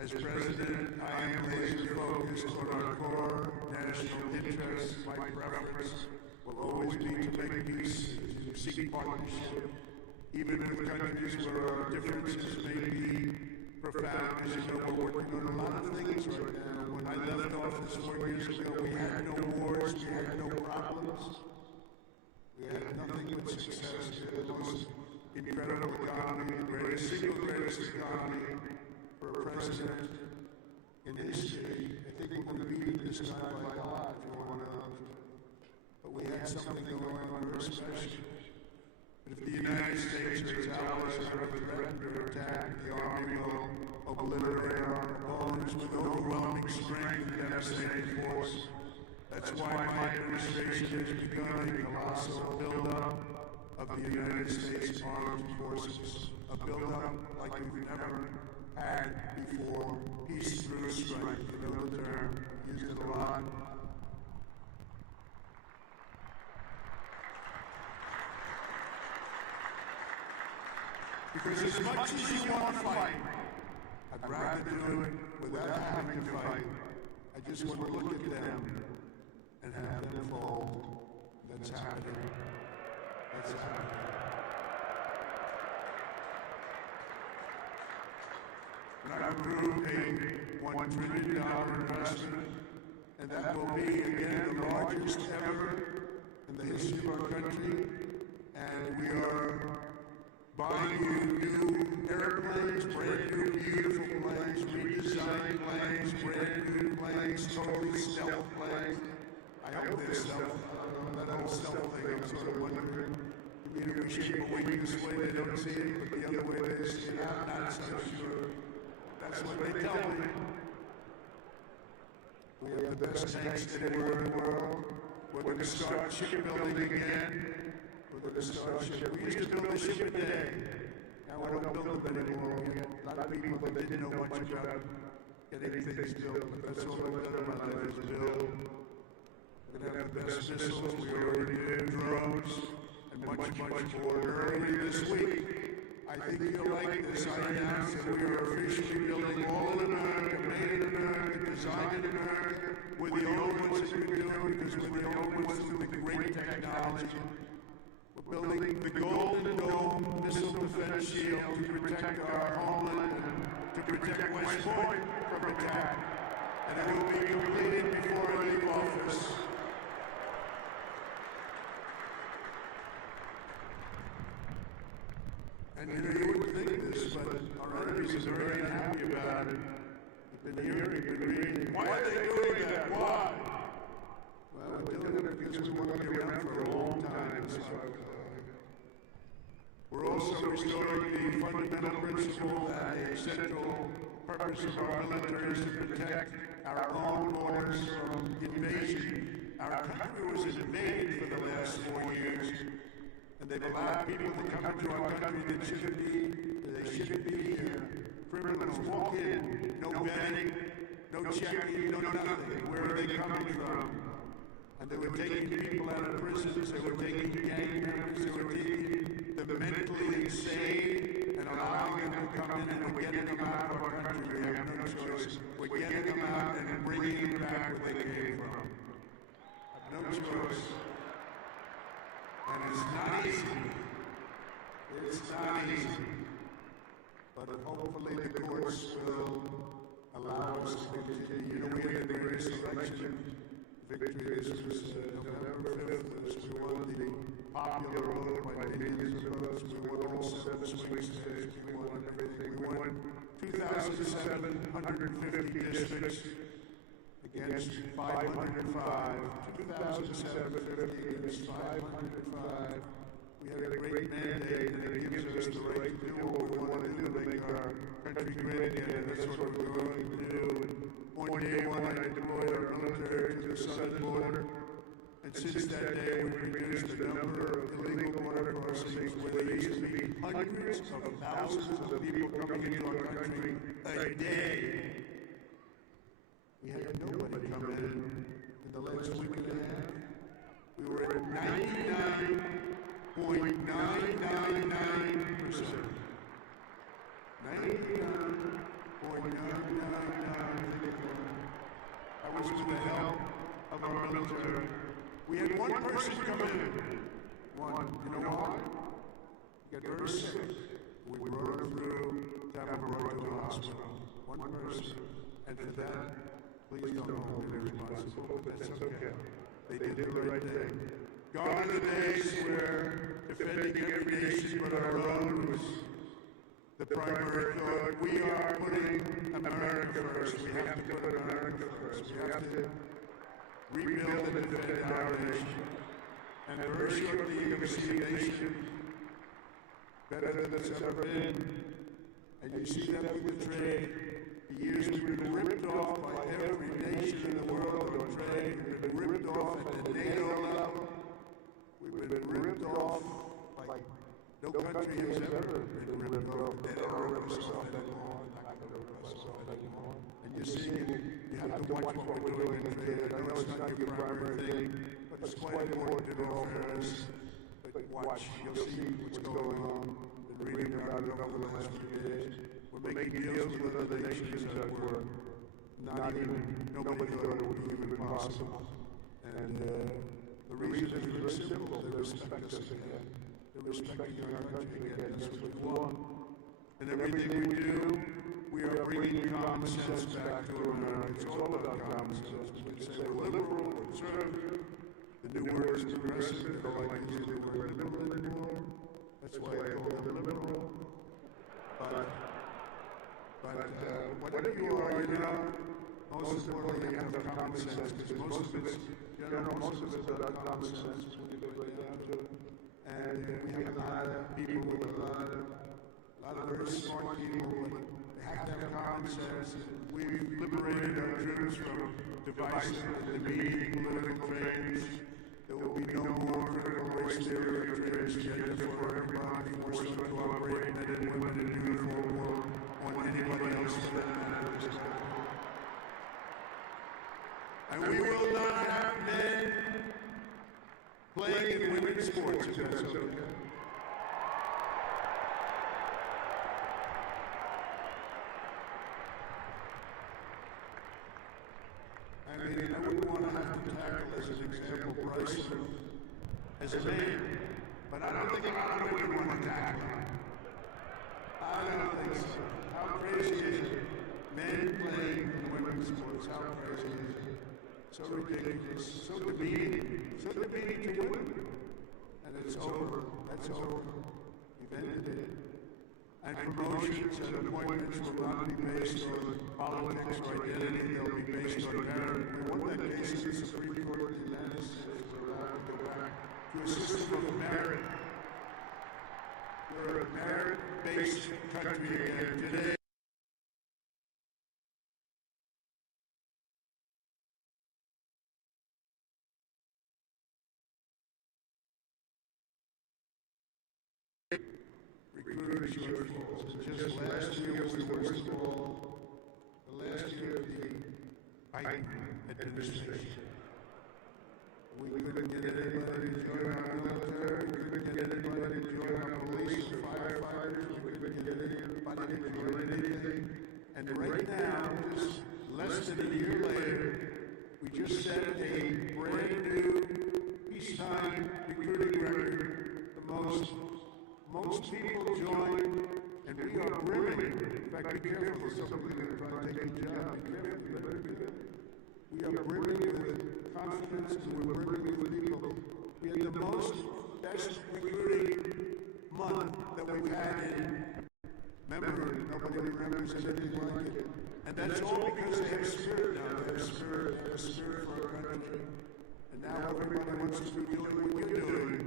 As President, I am laser focused on our core national interests. My preference will always be to make peace and to seek partnership, even with countries where our differences may be profound. As you know, we're working on a lot of things right now. When I left office 4 years ago, we had no wars, we had no problems. We had nothing but success. We had the most incredible economy, the single greatest economy for a president in history. I think we're going to beat this guy by a lot, if you want to know. But we had something going on very special. If the United States or its allies are threatened or attacked, the Army will obliterate our opponents with overwhelming strength and devastating force. That's why my administration has begun a colossal buildup of the United States Armed Forces, a buildup like we've never had before. Peace through strength, you know the term, used it a lot. Because as much as you want to fight, I'd rather do it without having to fight. I just want to look at them and have them fall. That's happening. That's happening. And I approved a $1 trillion investment, and that will be, again, the largest ever in the history of our country. And we are buying you new airplanes, brand new beautiful planes, redesigned planes, brand new planes, totally stealth planes. I hope they're stealth. That whole stealth thing, I'm sort of wondering. You know, we shape a wing this way, they don't see it, but the other way they see it. I'm not so sure. That's what they tell me. We have the best tanks anywhere in the world. We're going to start shipbuilding again. We're going to start ship. We used to build a ship a day. Now I don't build them anymore. We had a lot of people that didn't know much about getting things built, but that's all I've done in my life is build. We're going to have the best missiles. We already did drones and much more. Earlier this week, I think you'll like this. I announced that we are officially building all in America, made in America, designed in America. We're the only ones that can do it because we're the only ones with the great technology. We're building the Golden Dome missile defense shield to protect our homeland and to protect West Point from attack. And it will be completed before I leave office. And you know, you wouldn't think this, but our enemies are very unhappy about it. You've been hearing, you've been reading. Why are they doing that? Why? Well, we're doing it because we want to be around for a long time. We're also restoring the fundamental principle that a central purpose of our military is to protect our own borders from invasion. Our country was invaded for the last 4 years, and they've allowed people to come into our country that they shouldn't be here. Criminals walk in, no vetting, no checking, no nothing. Where are they coming from? And they were taking people out of prisons, they were taking gang members, they were taking the mentally insane and allowing them to come in, and we're getting them out of our country. We have no choice. We're getting them out and then bringing them back where they came from. No choice. And it's not easy. It's not easy. But hopefully the courts will allow us to continue. You know, we had the greatest election victory. This was November 5th. We won the popular vote by millions of votes. We won all 7 swing states. We won everything. We won 2,750 districts against 505. 2,750 against 505. We had a great mandate, and it gives us the right to do what we want to do to make our country great again. That's what we're going to do. And on day one, I deployed our military to the southern border. And since that day, we've reduced the number of illegal border crossings where there used to be hundreds of thousands of people coming into our country a day. We had nobody come in the last week and a half. We were at 99.999%. 99.999%. That was with the help of our military. We had one person come in. One. You know why? Get very sick. We brought her through to have her brought to the hospital. One person. And for that, please don't hold me responsible. That's okay. They did the right thing. Gone are the days where defending every nation but our own was the primary thought. We are putting America first. We have to put America first. We have to rebuild and defend our nation. And very shortly you're going to see a nation better than it's ever been. And you see that with the trade. The years we've been ripped off by every nation in the world on trade. We've been ripped off at the NATO level. We've been ripped off like no country has ever been ripped off. They don't rip us off anymore. Not going to rip us off anymore. And you see, you have to watch what we're doing in trade. I know it's not your primary thing, but it's quite important in all fairness. But watch, you'll see what's going on. Been reading about it over the last few days. We're making deals with other nations that were nobody thought it would be even possible. And the reason is very simple. They respect us again. They're respecting our country again. That's what we want. And everything we do, we are bringing common sense back to America. It's all about common sense. We can say we're liberal, we're conservative. The new word is progressive. They don't like to use the word liberal anymore. That's why I call them liberal. But whatever you are, you know, most importantly, you have to have common sense, because most of it's about common sense when you get right down to it. And we have a lot of people with a lot of very smart people, but they have to have common sense. We've liberated our troops from divisive and demeaning political trains. There will be no more critical race theory or transgender for everybody forced to cooperate men and women in uniform or on anybody else for that matter. And we will not have men playing in women's sports, if that's okay. I mean, I wouldn't want to have to tackle as an example Bryson as a man, but I don't think a lot of women want to tackle him. I don't think so. How crazy is it? Men playing in women's sports, how crazy is it? So ridiculous, so demeaning to women. And it's over. That's over. We've ended it. and promotions and appointments will not be based on politics or identity, they'll be based on merit. We won that case in the Supreme Court in the United States. We're allowed to go back to a system of merit. We're a merit-based country again today. Recruiting shortfalls. Just last year was the worst of all. The last year of the Biden administration. We couldn't get anybody to join our military. We couldn't get anybody to join our police or firefighters. We couldn't get anybody to join anything. And right now, just less than a year later, we just set a brand new peacetime recruiting record. The most people join, and we are brimming. In fact, be careful, somebody's going to try to take your job. Be careful, you better do that. We are brimming with confidence, and we're brimming with people. We had the best recruiting month that we've had in memory. Nobody remembers anything like it. And that's all because they have spirit now. They have spirit for our country. And now everybody wants to be doing what you're doing.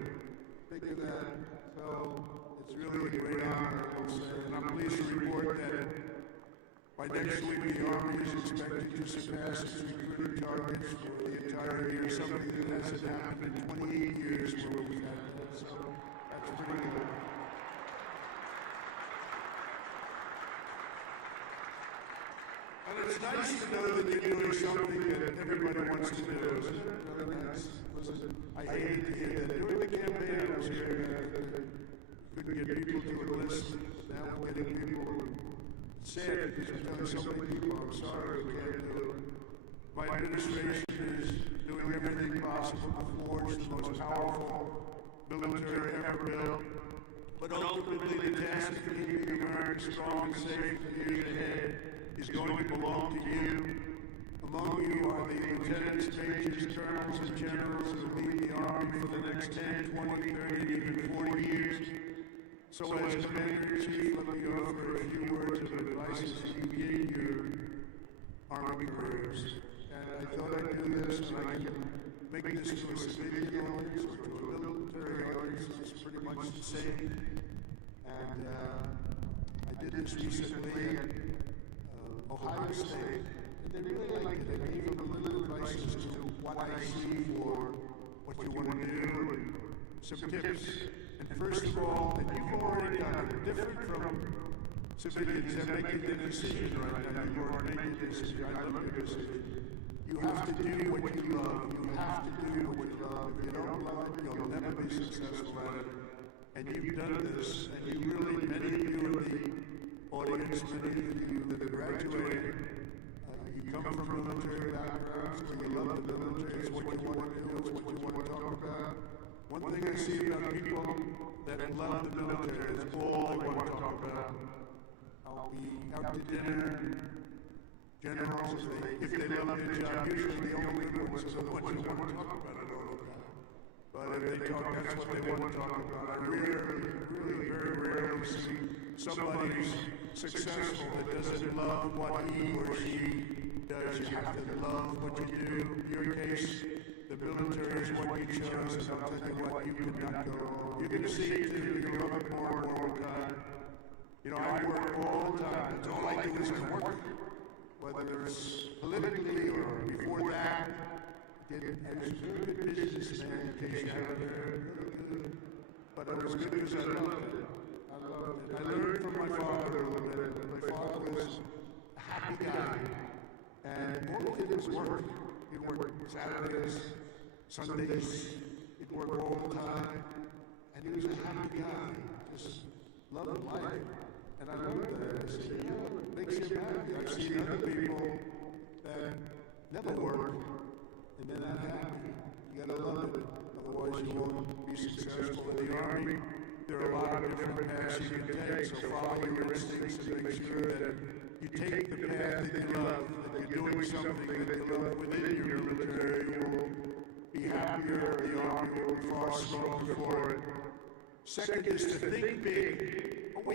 Think of that. So it's really a great honor, I will say. And I'm pleased to report that by next week the Army is expected to surpass its recruiting targets for the entire year, something that hasn't happened in 28 years where we've had that. So that's pretty good. And it's nice to know that you're doing something that everybody wants to do, isn't it? Really nice. Listen, I hated to hear that. During the campaign, I was hearing that couldn't get people to enlist. Now we're getting people. It's sad because I'm telling so many people, I'm sorry, we can't do it. My administration is doing everything possible to forge the most powerful military ever built. But ultimately, the task of keeping America strong and safe for the years ahead is going to belong to you. Among you are the lieutenants, majors, colonels, and generals who lead the Army for the next 10, 20, 30, even 40 years. So as Commander-in-Chief, let me offer a few words of advice as you begin your Army careers. And I thought I'd do this, and I can make this to a civilian audience or to a military audience. It's pretty much the same. And I did this recently at Ohio State. And they really liked it. I gave them a little advice as to what I see for what you want to do and some tips. And first of all, and you've already done it, different from civilians that make the decision right now. You've already made the decision. I love your decision. You have to do what you love. You have to do what you love. If you don't love it, you'll never be successful at it. And you've done this, and you really, many of you in the audience, many of you that have graduated, you come from military backgrounds, so you love the military, it's what you want to do, it's what you want to talk about. One thing I see about people that love the military, that's all they want to talk about. I'll be out to dinner, generals, if they love their job, usually the only good ones are the ones who want to talk about it all the time. But if they talk, that's what they want to talk about. I really very rarely see somebody who's successful that doesn't love what he or she does. You have to love what you do. In your case, the military is what you chose, and I'll tell you what, you could not go wrong. You're going to see it too, you're love it more and more time. You know, I work all the time. That's all I do is I work. Whether it's politically or before that, I was a good businessman in case you haven't heard. But it was good news, I loved it. I learned from my father a little bit. My father was a happy guy. And all he did was work. He'd work Saturdays, Sundays, he'd work all the time. And he was a happy guy, just loved life. And I learned that. I said, you know, it makes you happy. I've seen other people that never work, and they're not happy. You gotta love it. Otherwise you won't be successful in the Army. There are a lot of different paths you can take, so follow your instincts and make sure that you take the path that you love, that you're doing something that you love within your military. You will be happier, the Army will be far stronger for it. Second is to think big.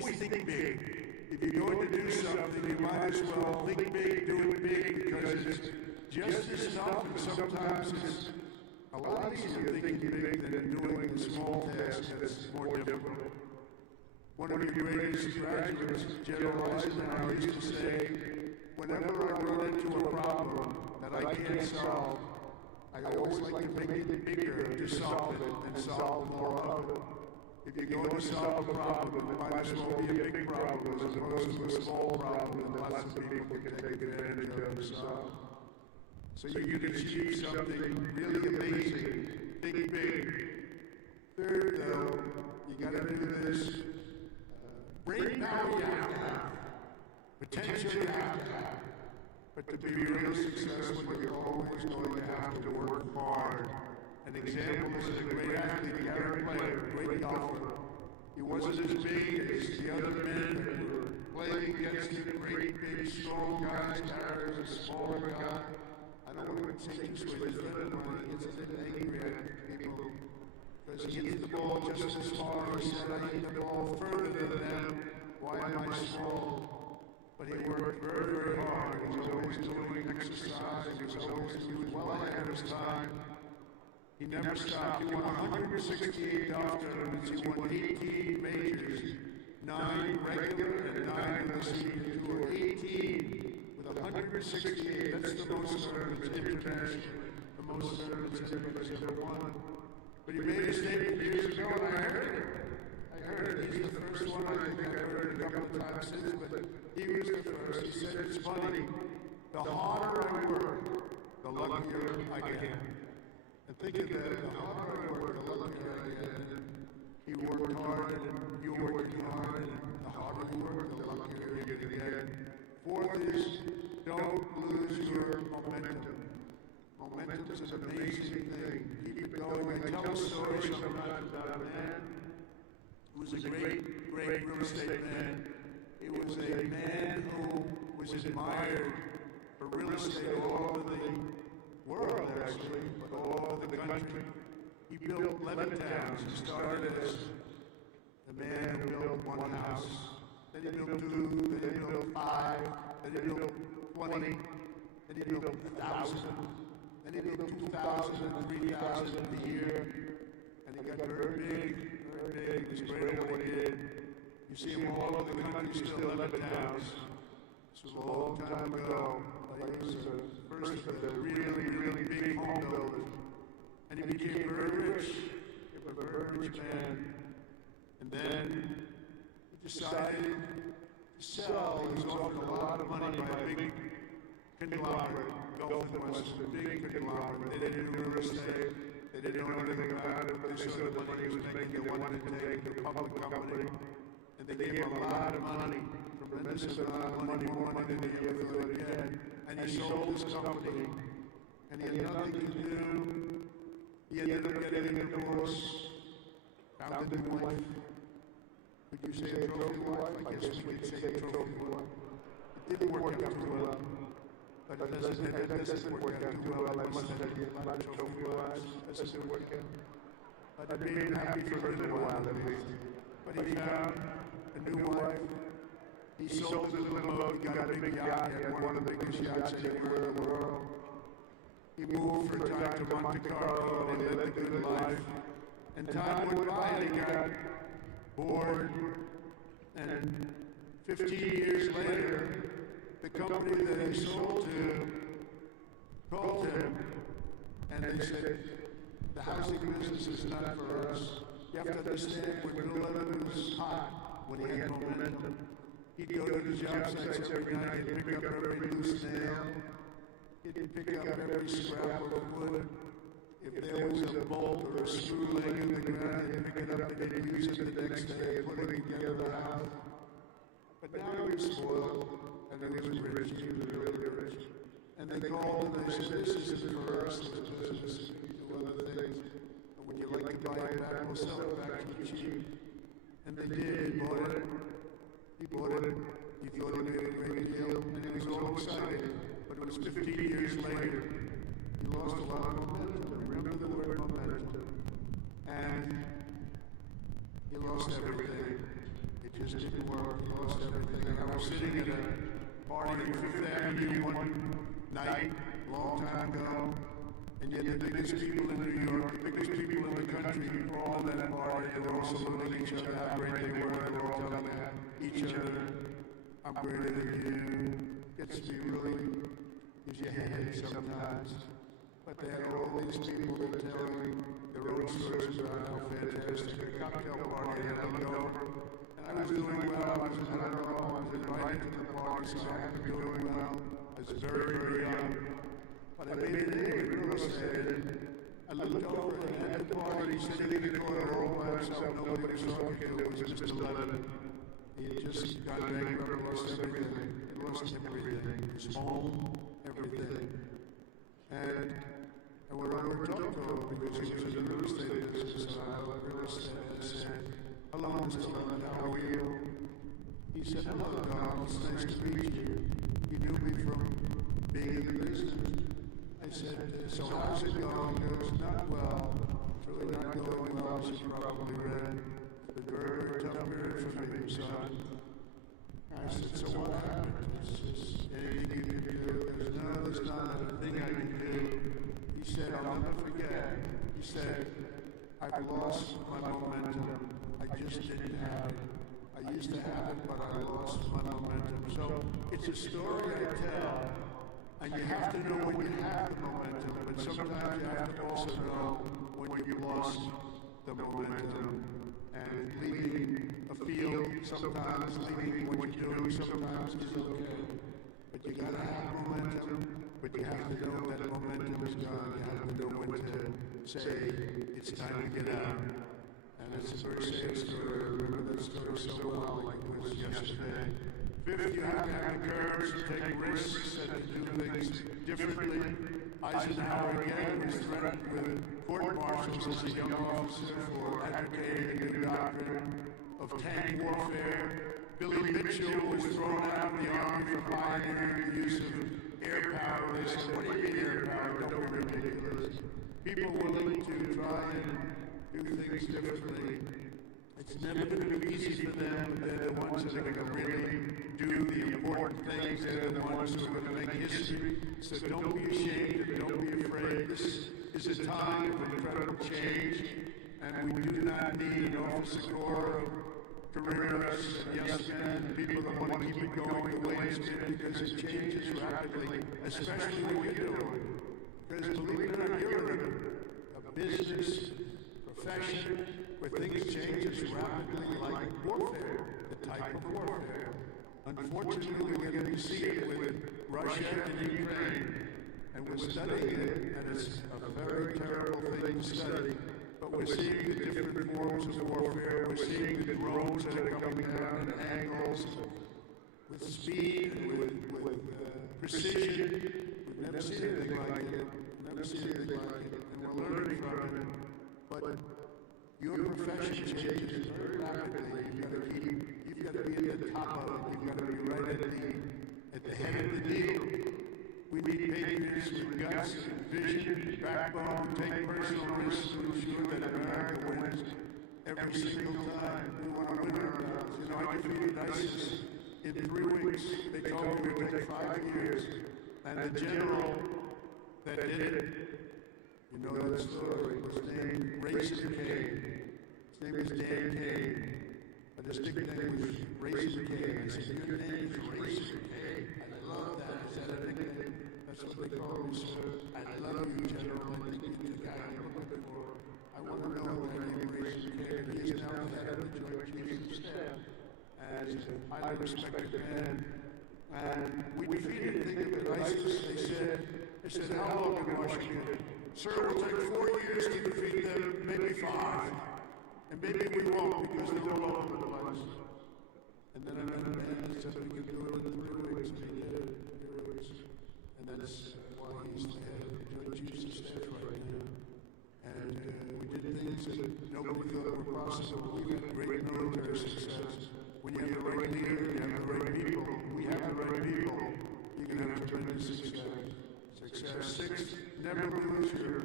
always think big. If you're going to do something, you might as well think big, do it big, because it's just as tough, and sometimes it's a lot easier thinking big than doing a small task that's more difficult. One of your greatest graduates, General Eisenhower, used to say, whenever I run into a problem that I can't solve, I always like to make it bigger to solve it and solve more of it. If you're going to solve a problem, it might as well be a big problem as opposed to a small problem that lots of people can take advantage of and solve. So you can achieve something really amazing, think big. Third, though, you got to do this. Brain power you have to have. Potential you have to have. But to be really successful, you're always going to have to work hard. An example is a great athlete, Gary Player, great golfer. He wasn't as big as the other men that were playing against him, great, big, strong guys. Gary was a smaller guy. I don't want to take this way. His friend of mine gets a bit angry at people because he hits the ball just as far. He said, I hit the ball further than them. Why am I small? But he worked very, very hard. He was always doing exercise. He was well ahead of his time. He never stopped. He won 168 golf tournaments. He won 18 majors, 9 regular and 9 on the senior tour. 18 with 168. That's the most tournaments internationally. The most tournaments anybody's ever won. But he made a statement years ago, and I heard it. He's the first one. I think I've heard it a couple of times since, but he was the first. He said, it's funny. The harder I work, the luckier I get. And think of that. The harder I work, the luckier I get. He worked hard, and you worked hard, and the harder you work, the luckier you're going to get. Fourth is, don't lose your momentum. Momentum is an amazing thing. Keep it going. I tell a story sometimes about a man who was a great, great real estate man. It was a man who was admired for real estate all over the world, actually, but all over the country. He built 11 towns. He started as the man who built one house. Then he built 2, then he built 5, then he built 20, then he built 1,000, then he built 2,000 and 3,000 a year. And he got very big, very big. He was great at what he did. You see him all over the country, still 11 towns. This was a long time ago. He was the first of the really, really big home builders. And he became very rich. He was a very rich man. And then he decided to sell. He was offered a lot of money by a big conglomerate, Gulf and Western, a big conglomerate. They didn't do real estate. They didn't know anything about it, but they saw the money he was making. They wanted to take a public company. And they gave him a lot of money, tremendous amount of money, more money than he ever thought he'd get. And he sold his company. And he had nothing to do. He ended up getting a divorce, found a new wife. Would you say a trophy wife? I guess we could say a trophy wife. It didn't work out too well. But it doesn't work out too well. I must have a lot of trophy wives. It doesn't work out. But I made him happy for a little while at least. But he found a new wife. He sold his little boat. He got a big yacht. He had one of the biggest yachts anywhere in the world. He moved for a time to Monte Carlo and he led the good life. And time went by and he got bored. And 15 years later, the company that he sold to called him and they said, the housing business is not for us. You have to understand, when Bill Levitt was hot, when he had momentum, he'd go to the job sites every night, he'd pick up every loose nail, he'd pick up every scrap of wood. If there was a bolt or a screw laying in the ground, he'd pick it up and he'd use it the next day and put it together the house. But now he was spoiled, and he was rich, he was really rich. And they called him and they said, this isn't for us, this business, we do other things. Would you like to buy it back? We'll sell it back cheap. And they did. He bought it. He thought he made a great deal, and he was all excited. But it was 15 years later. He lost a lot of momentum. Remember the word momentum. And he lost everything. It just didn't work. He lost everything. I was sitting at a party on Fifth Avenue one night, a long time ago, and yet the biggest people in New York, the biggest people in the country, were all at that party. They were all saluting each other, how great they were. They were all telling each other, I'm greater than you. Gets me really, gives you a headache sometimes. But they had all these people that were telling their own stories about how fantastic a cocktail party had looked over. And I was doing well. I was invited to the party, so I had to be doing well. I was very, very young. But I made it in real estate. I looked over and at the party, sitting in the corner all by himself, nobody was talking to. It was just 11. He had just gone bankrupt, lost everything. He lost everything. His home, everything. And when I went up to him, because he was in the real estate business, and I love real estate, I said, hello, Mr. Leonard, how are you? He said, hello, Donald, it's nice to meet you. He knew me from being in the business. I said, so how's it going? He goes, not well. It's really not going well, as you probably read. It's been very, very tough period for me, son. I said, so what happened? He says, anything you can do? He goes, no, there's not a thing I can do. He said, I'll never forget. He said, I've lost my momentum. I just didn't have it. I used to have it, but I lost my momentum. So it's a story I tell. And you have to know when you have the momentum, but sometimes you have to also know when you've lost the momentum. And leaving a field, sometimes leaving what you're doing, sometimes is okay. But you gotta have momentum, but you have to know that momentum is gone. You have to know when to say, it's time to get out. And it's a very sad story. I remember that story so well, like it was yesterday. Fifth, you have to have the courage to take risks and to do things differently. Eisenhower again was threatened with court-martials as a young officer for advocating a new doctrine of tank warfare. Billy Mitchell was thrown out of the Army for pioneering the use of air power. They said, what do you mean air power? Don't be ridiculous. People willing to try and do things differently. It's never going to be easy for them, but they're the ones that are going to really do the important things. They're the ones who are going to make history. So don't be ashamed and don't be afraid. This is a time of incredible change, and we do not need an officer corps of careerists and yes men and people that want to keep it going the way it's been, because it changes rapidly, especially what you're doing. Because believe it or not, you're in a business profession where things change as rapidly like warfare, the type of warfare. Unfortunately, we're going to see it with Russia and Ukraine, and we're studying it, and it's a very terrible thing to study, but we're seeing the different forms of warfare. We're seeing the drones that are coming down at angles with speed and with precision. We've never seen anything like it. Never seen anything like it, and we're learning from it. But your profession changes very rapidly. You've got to be at the top of it. You've got to be right at the head of the deal. We need patriots with guts and vision, backbone, take personal risks to ensure that America wins every single time. We want to win our battles. You know, I defeated ISIS in 3 weeks. They told me it would take 5 years. And the general that did it, you know that story, was named Razor Cane. His name was Dan Cane, but his nickname was Razor Cane. I said, your name is Razor Cane. I love that. Is that a nickname? That's what they call me, sir. I love you, General. I think you're the guy I'm looking for. I want to know that name Razor Cane. He is now the head of the Joint Chiefs of Staff. And he's a highly respected man. And we defeated, think of it, ISIS. They said, how long in Washington? Sir, it will take 4 years to defeat them, maybe 5. And maybe we won't, because they're all over the place. And then another man said we could do it in 3 weeks, and he did it in 3 weeks. And that's why he's the head of the Joint Chiefs of Staff right now. And we did things that nobody thought were possible. We had great military success. When you have the right leader, you have the right people. We have the right people. You can have tremendous success. Sixth, never lose your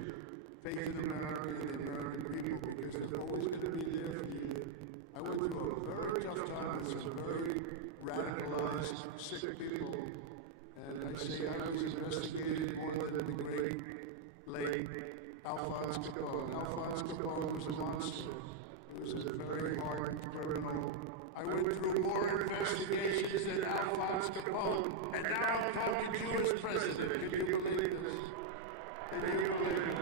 faith in America and the American people, because they're always going to be there for you. I went through a very tough time with some very radicalized, sick people. And I say I was investigated more than the great late Alphonse Capone. Alphonse Capone was a monster. He was a very hard criminal. I went through more investigations than Alphonse Capone, and now I'm talking to you as president. Can you believe this? Can you believe it?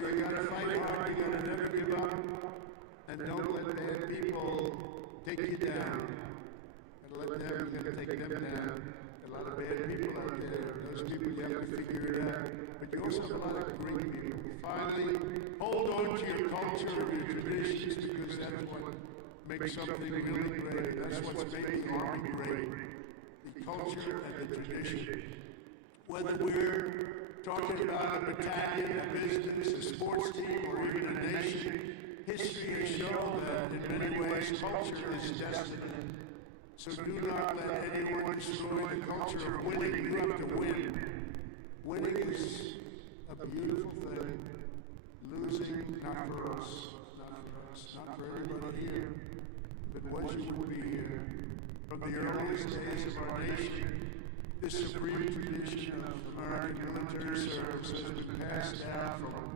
So you gotta fight hard, you gotta never give up, and don't let bad people take you down. And let them take them down. A lot of bad people out there. Those people you have to figure it out. But you also have a lot of great people. Finally, hold on to your culture and your traditions because that's what makes something really great. That's what's making the Army great. The culture and the tradition. Whether we're talking about a battalion, a business, a sports team, or even a nation, history has shown that in many ways culture is destiny. So do not let anyone destroy the culture of winning. You have to win. Winning is a beautiful thing. Losing, not for us. Not for us. Not for everybody here. If it was, you would be here. From the earliest days of our nation, this supreme tradition of American military service has been passed down from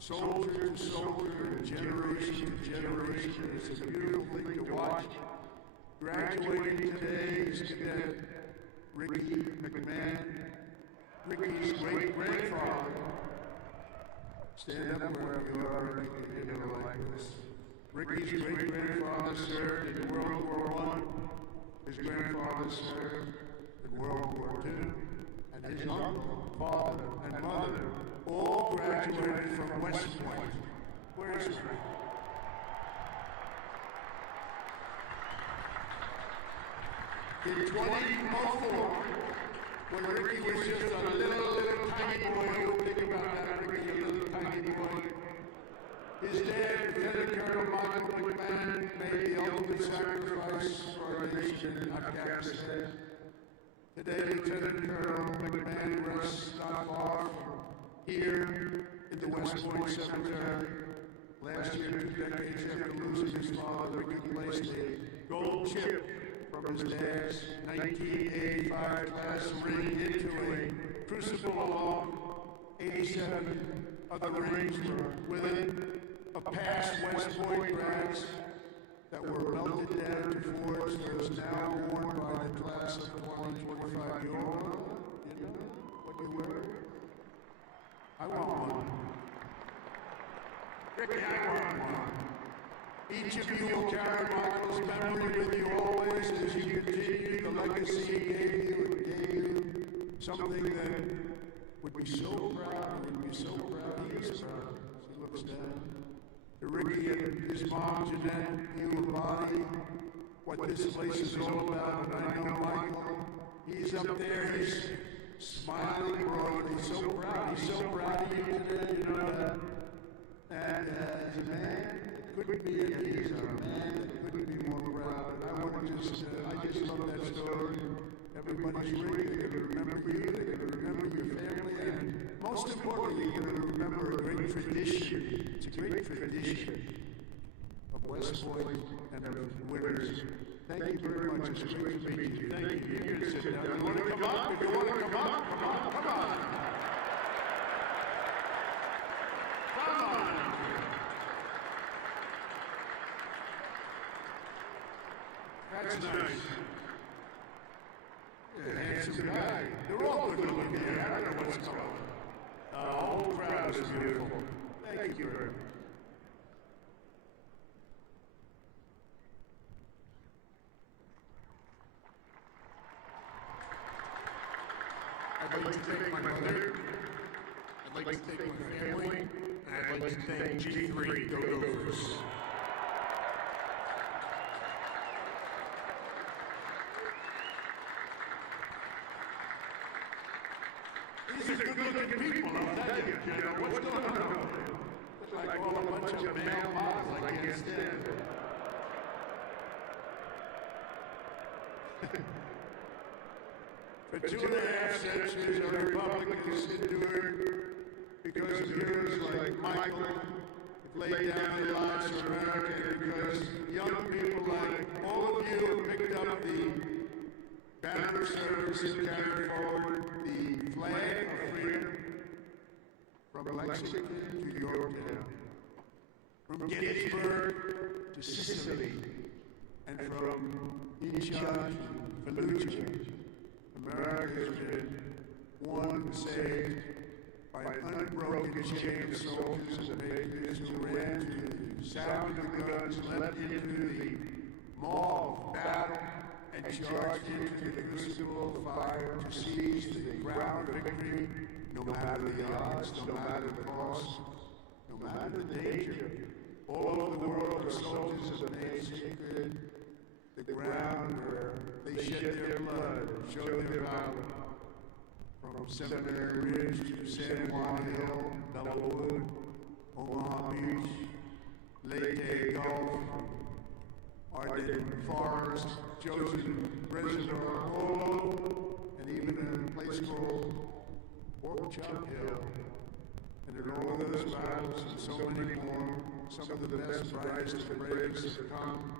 soldier to soldier and generation to generation. It's a beautiful thing to watch. Graduating today is Cadet Ricky McMahon, Ricky's great-grandfather. Stand up wherever you are and make it like this. Ricky's great-grandfather served in World War I. His grandfather served in World War II. And his uncle, father, and mother all graduated from West Point. Where's Ricky? In 2004, when Ricky was just a little tiny boy, you think about that, Ricky, a little tiny boy. His dad, Lieutenant Colonel Michael McMahon, made the ultimate sacrifice for our nation in Afghanistan. Today, Lieutenant Colonel McMahon rests not far from here in the West Point Cemetery. Last year, 2 decades after losing his father, Ricky placed a gold chip from his dad's 1985 class ring into a crucible along 87 other rings were within a past West Point grass that were melted down to forge that is now worn by the class of 2025. You all know? You know what you wear? I want one. Ricky, I want one. Each of you will carry Michael's memory with you always as you continue the legacy he gave you and gave you something that would be so proud, would be so proud. He is proud. He looks down. To Ricky and his mom, Jeanette, you embody what this place is all about. And I know Michael, he's up there, he's smiling broadly. He's so proud. He's so proud of you today, you know that. And as a man, couldn't be a he's a man that couldn't be more proud. And I want to just, I just love that story. Everybody's reading, they're going to remember you, they're going to remember your family, and most importantly, you're going to remember a great tradition. It's a great tradition of West Point and of winners. Thank you very much. It's great to meet you. Thank you. You can sit down. You want to come up? If you want to come up, come on, come on. Come on. That's nice. Yeah, handsome guy. They're all good looking here. I don't know what's going on. The whole crowd is beautiful. Thank you very much. I'd like to thank my mother. I'd like to thank my family. And I'd like to thank G3 Go Gophers. These are good-looking people, I'll tell you. You know, what's going on over there? It's like all a bunch of male models I can't stand. For 2.5 centuries, our Republicans endured because of heroes like Michael. If laid down their lives for America, and because young people like all of you have picked up the banner of service and carried forward the flag of freedom from Lexington to Yorktown, from Gettysburg to Sicily, and from Inchon to Fallujah. America has been won, saved by an unbroken chain of soldiers and patriots who ran to the sound of the guns, leapt into the maw of battle, and charged into the crucible of fire to seize the ground of victory, no matter the odds, no matter the cost, no matter the danger. All over the world, our soldiers have made sacred the ground where they shed their blood, showed their valor. From Seminary Ridge to San Juan Hill, Bellawood, Omaha Beach, Leyte Gulf, Arden Forest, Joseph Reservoir, Polo, and even a place called Pork Chop Hill. And in all of those battles and so many more, some of the best, brightest, and bravest have come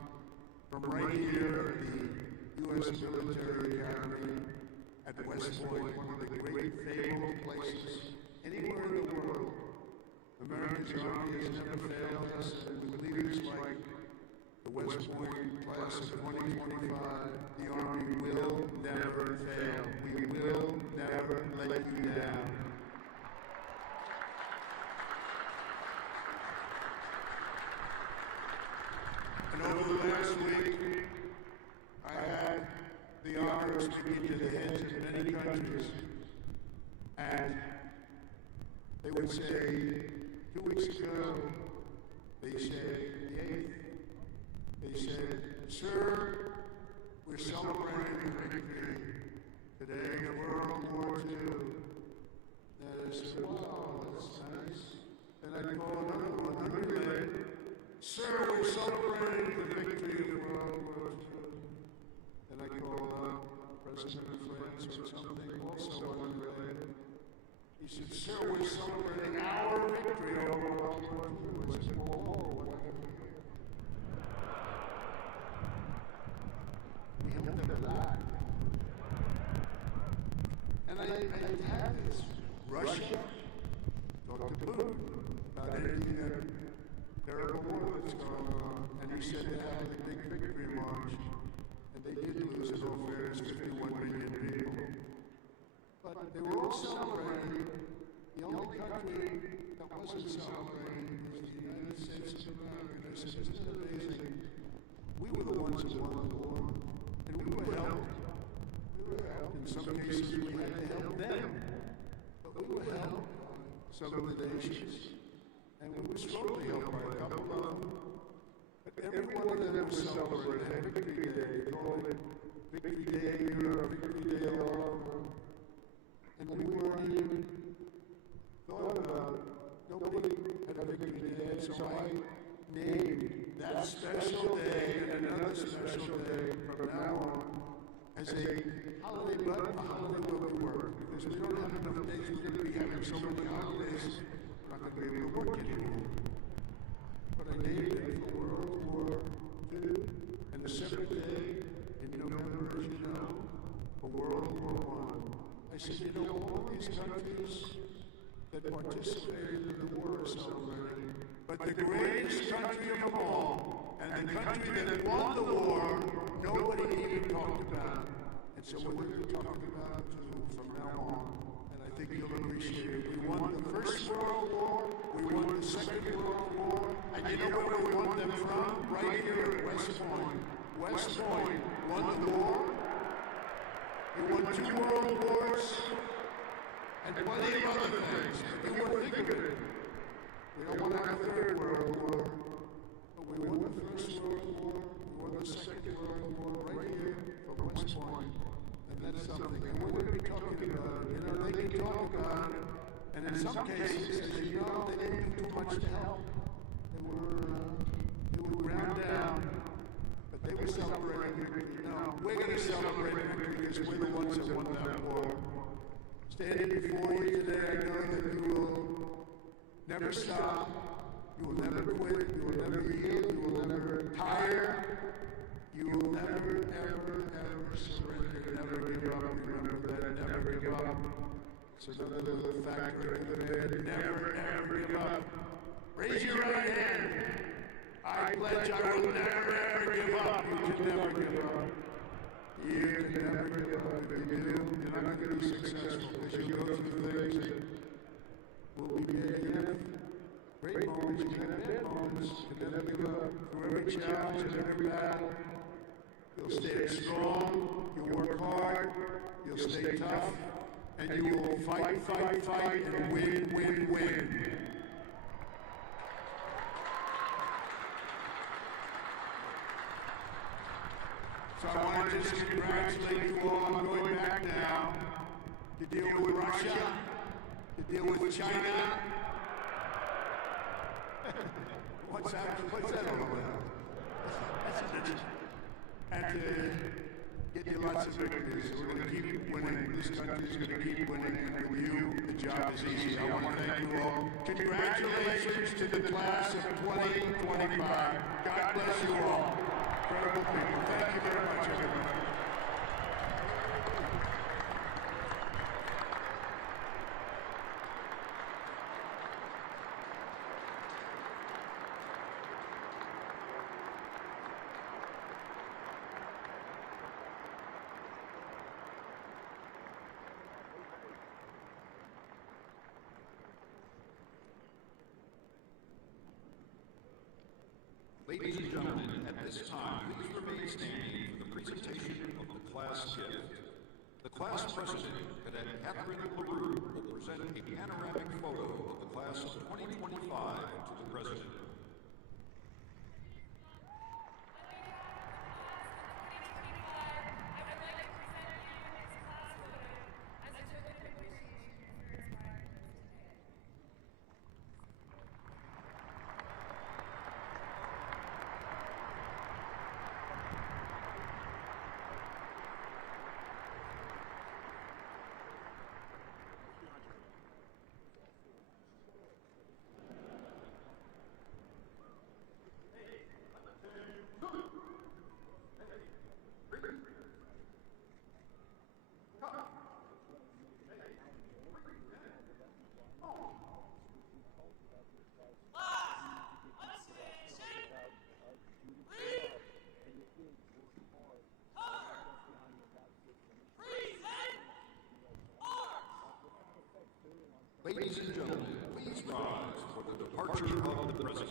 from right here at the U.S. Military Academy at West Point, one of the great fabled places anywhere in the world. America's Army has never failed us, and with leaders like the West Point class of 2025, the Army will never fail. We will never let you down. And over the last week, I had the honor of speaking to the heads of many countries, and they would say, 2 weeks ago, they said, the 8th, they said, sir, we're celebrating the victory today of World War II. And I said, wow, that's nice. And I called another one, unrelated, sir, we're celebrating the victory of World War II. And I called up President France or something, also unrelated. He said, sir, we're celebrating our victory over World War II. I said, whoa, what happened? We held them back. And I had this Russia talk to Putin about ending that terrible war that's going on. And he said they had a big victory march. And they did lose, in all fairness, 51 million people. But they were all celebrating. The only country that wasn't celebrating was the United States of America. I said, isn't it amazing? We were the ones who won the war, and we were helped. We were helped. In some cases, we had to help them. But we were helped by some of the nations, and we were slowly helped by a couple of them. But every one of them was celebrating Victory Day. They called it Victory Day in Europe, Victory Day all over. And we weren't even thought about it. Nobody had a victory day, so I named that special day and another special day from now on as a holiday, but a holiday where we work. Because we don't have enough days, we're going to be having so many holidays, we're not going to be able to work anymore. But I named it for World War II, and the 7th day in November, as you know, for World War I. I said, you know, all these countries that participated in the war are celebrating, but the greatest country of them all, and the country that won the war, nobody even talked about. And so we're going to talk about it from now on, and I think you'll appreciate it. We won the First World War, we won the Second World War, and you know where we won them from? Right here at West Point. West Point won the war. We won 2 world wars, and plenty of other things. But you weren't thinking of it. We don't want to have a 3rd World War. But we won the First World War, we won the Second World War right here from West Point. And that's something. And we're going to be talking about it. You know, they can talk about it. And in some cases, they say, you know, they didn't do too much to help. They were ground down. But they were celebrating victory. No, we're going to celebrate victory because we're the ones that won that war. Standing before you today, I know that you will never stop You will never quit. You will never yield. You will never tire. You will never, ever surrender. Never give up. Remember that. Never give up. So another little factor in the bed. Never, ever give up. Raise your right hand. I pledge I will never, ever give up. You can never give up. You can never give up. If you do, you're not going to be successful because you'll go through things that will be bad. You have great moments, you can have bad moments. You can never give up. Through every challenge and every battle, you'll stay strong, you'll work hard, you'll stay tough, and you will fight, and win. So I want to just congratulate you all. I'm going back now to deal with Russia, to deal with China. What's that all about? And get you lots of victories. We're going to keep winning. This country's going to keep winning. And with you, the job is easy. I want to thank you all. Congratulations to the class of 2025. God bless you all. Incredible people. Thank you very much, everybody. Ladies and gentlemen, at this time, please remain standing for the presentation of the class gift. The class president, Cadet Catherine LaRue, will present a panoramic photo of the class of 2025 to the president. Ladies and gentlemen, please rise for the departure of the president.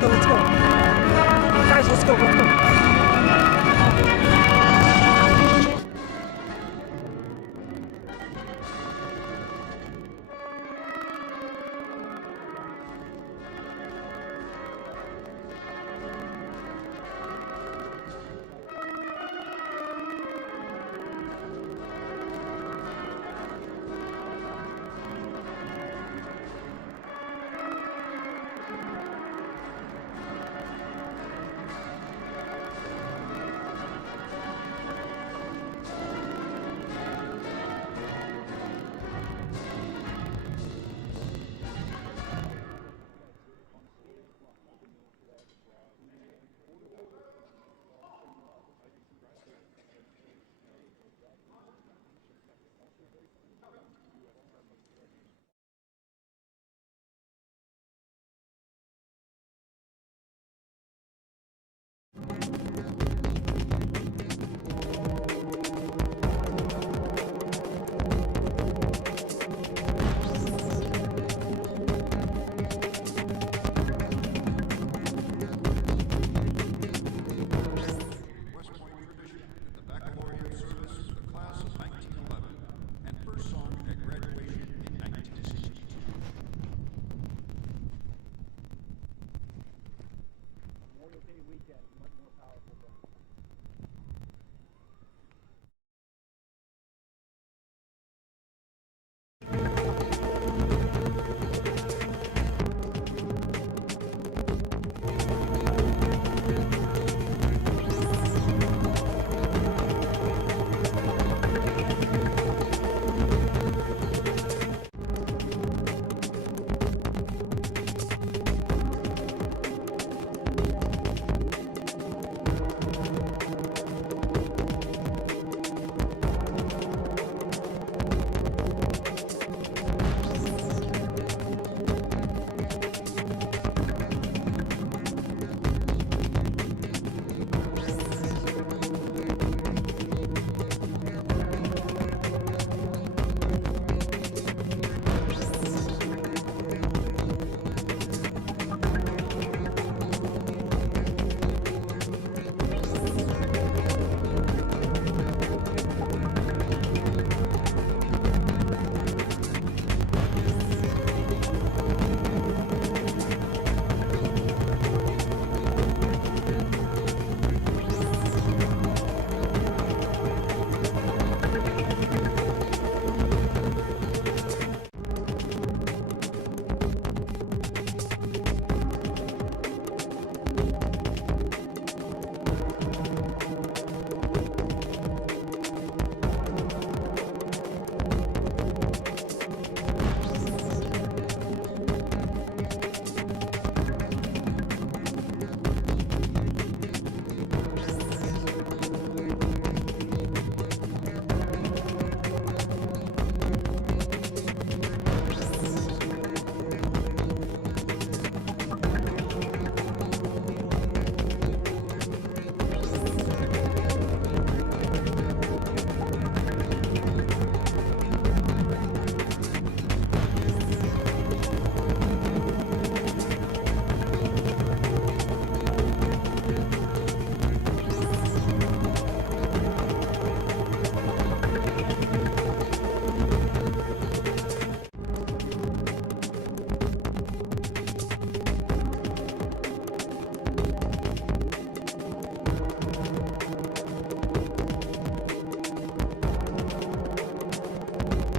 Let's go. Guys, let's go.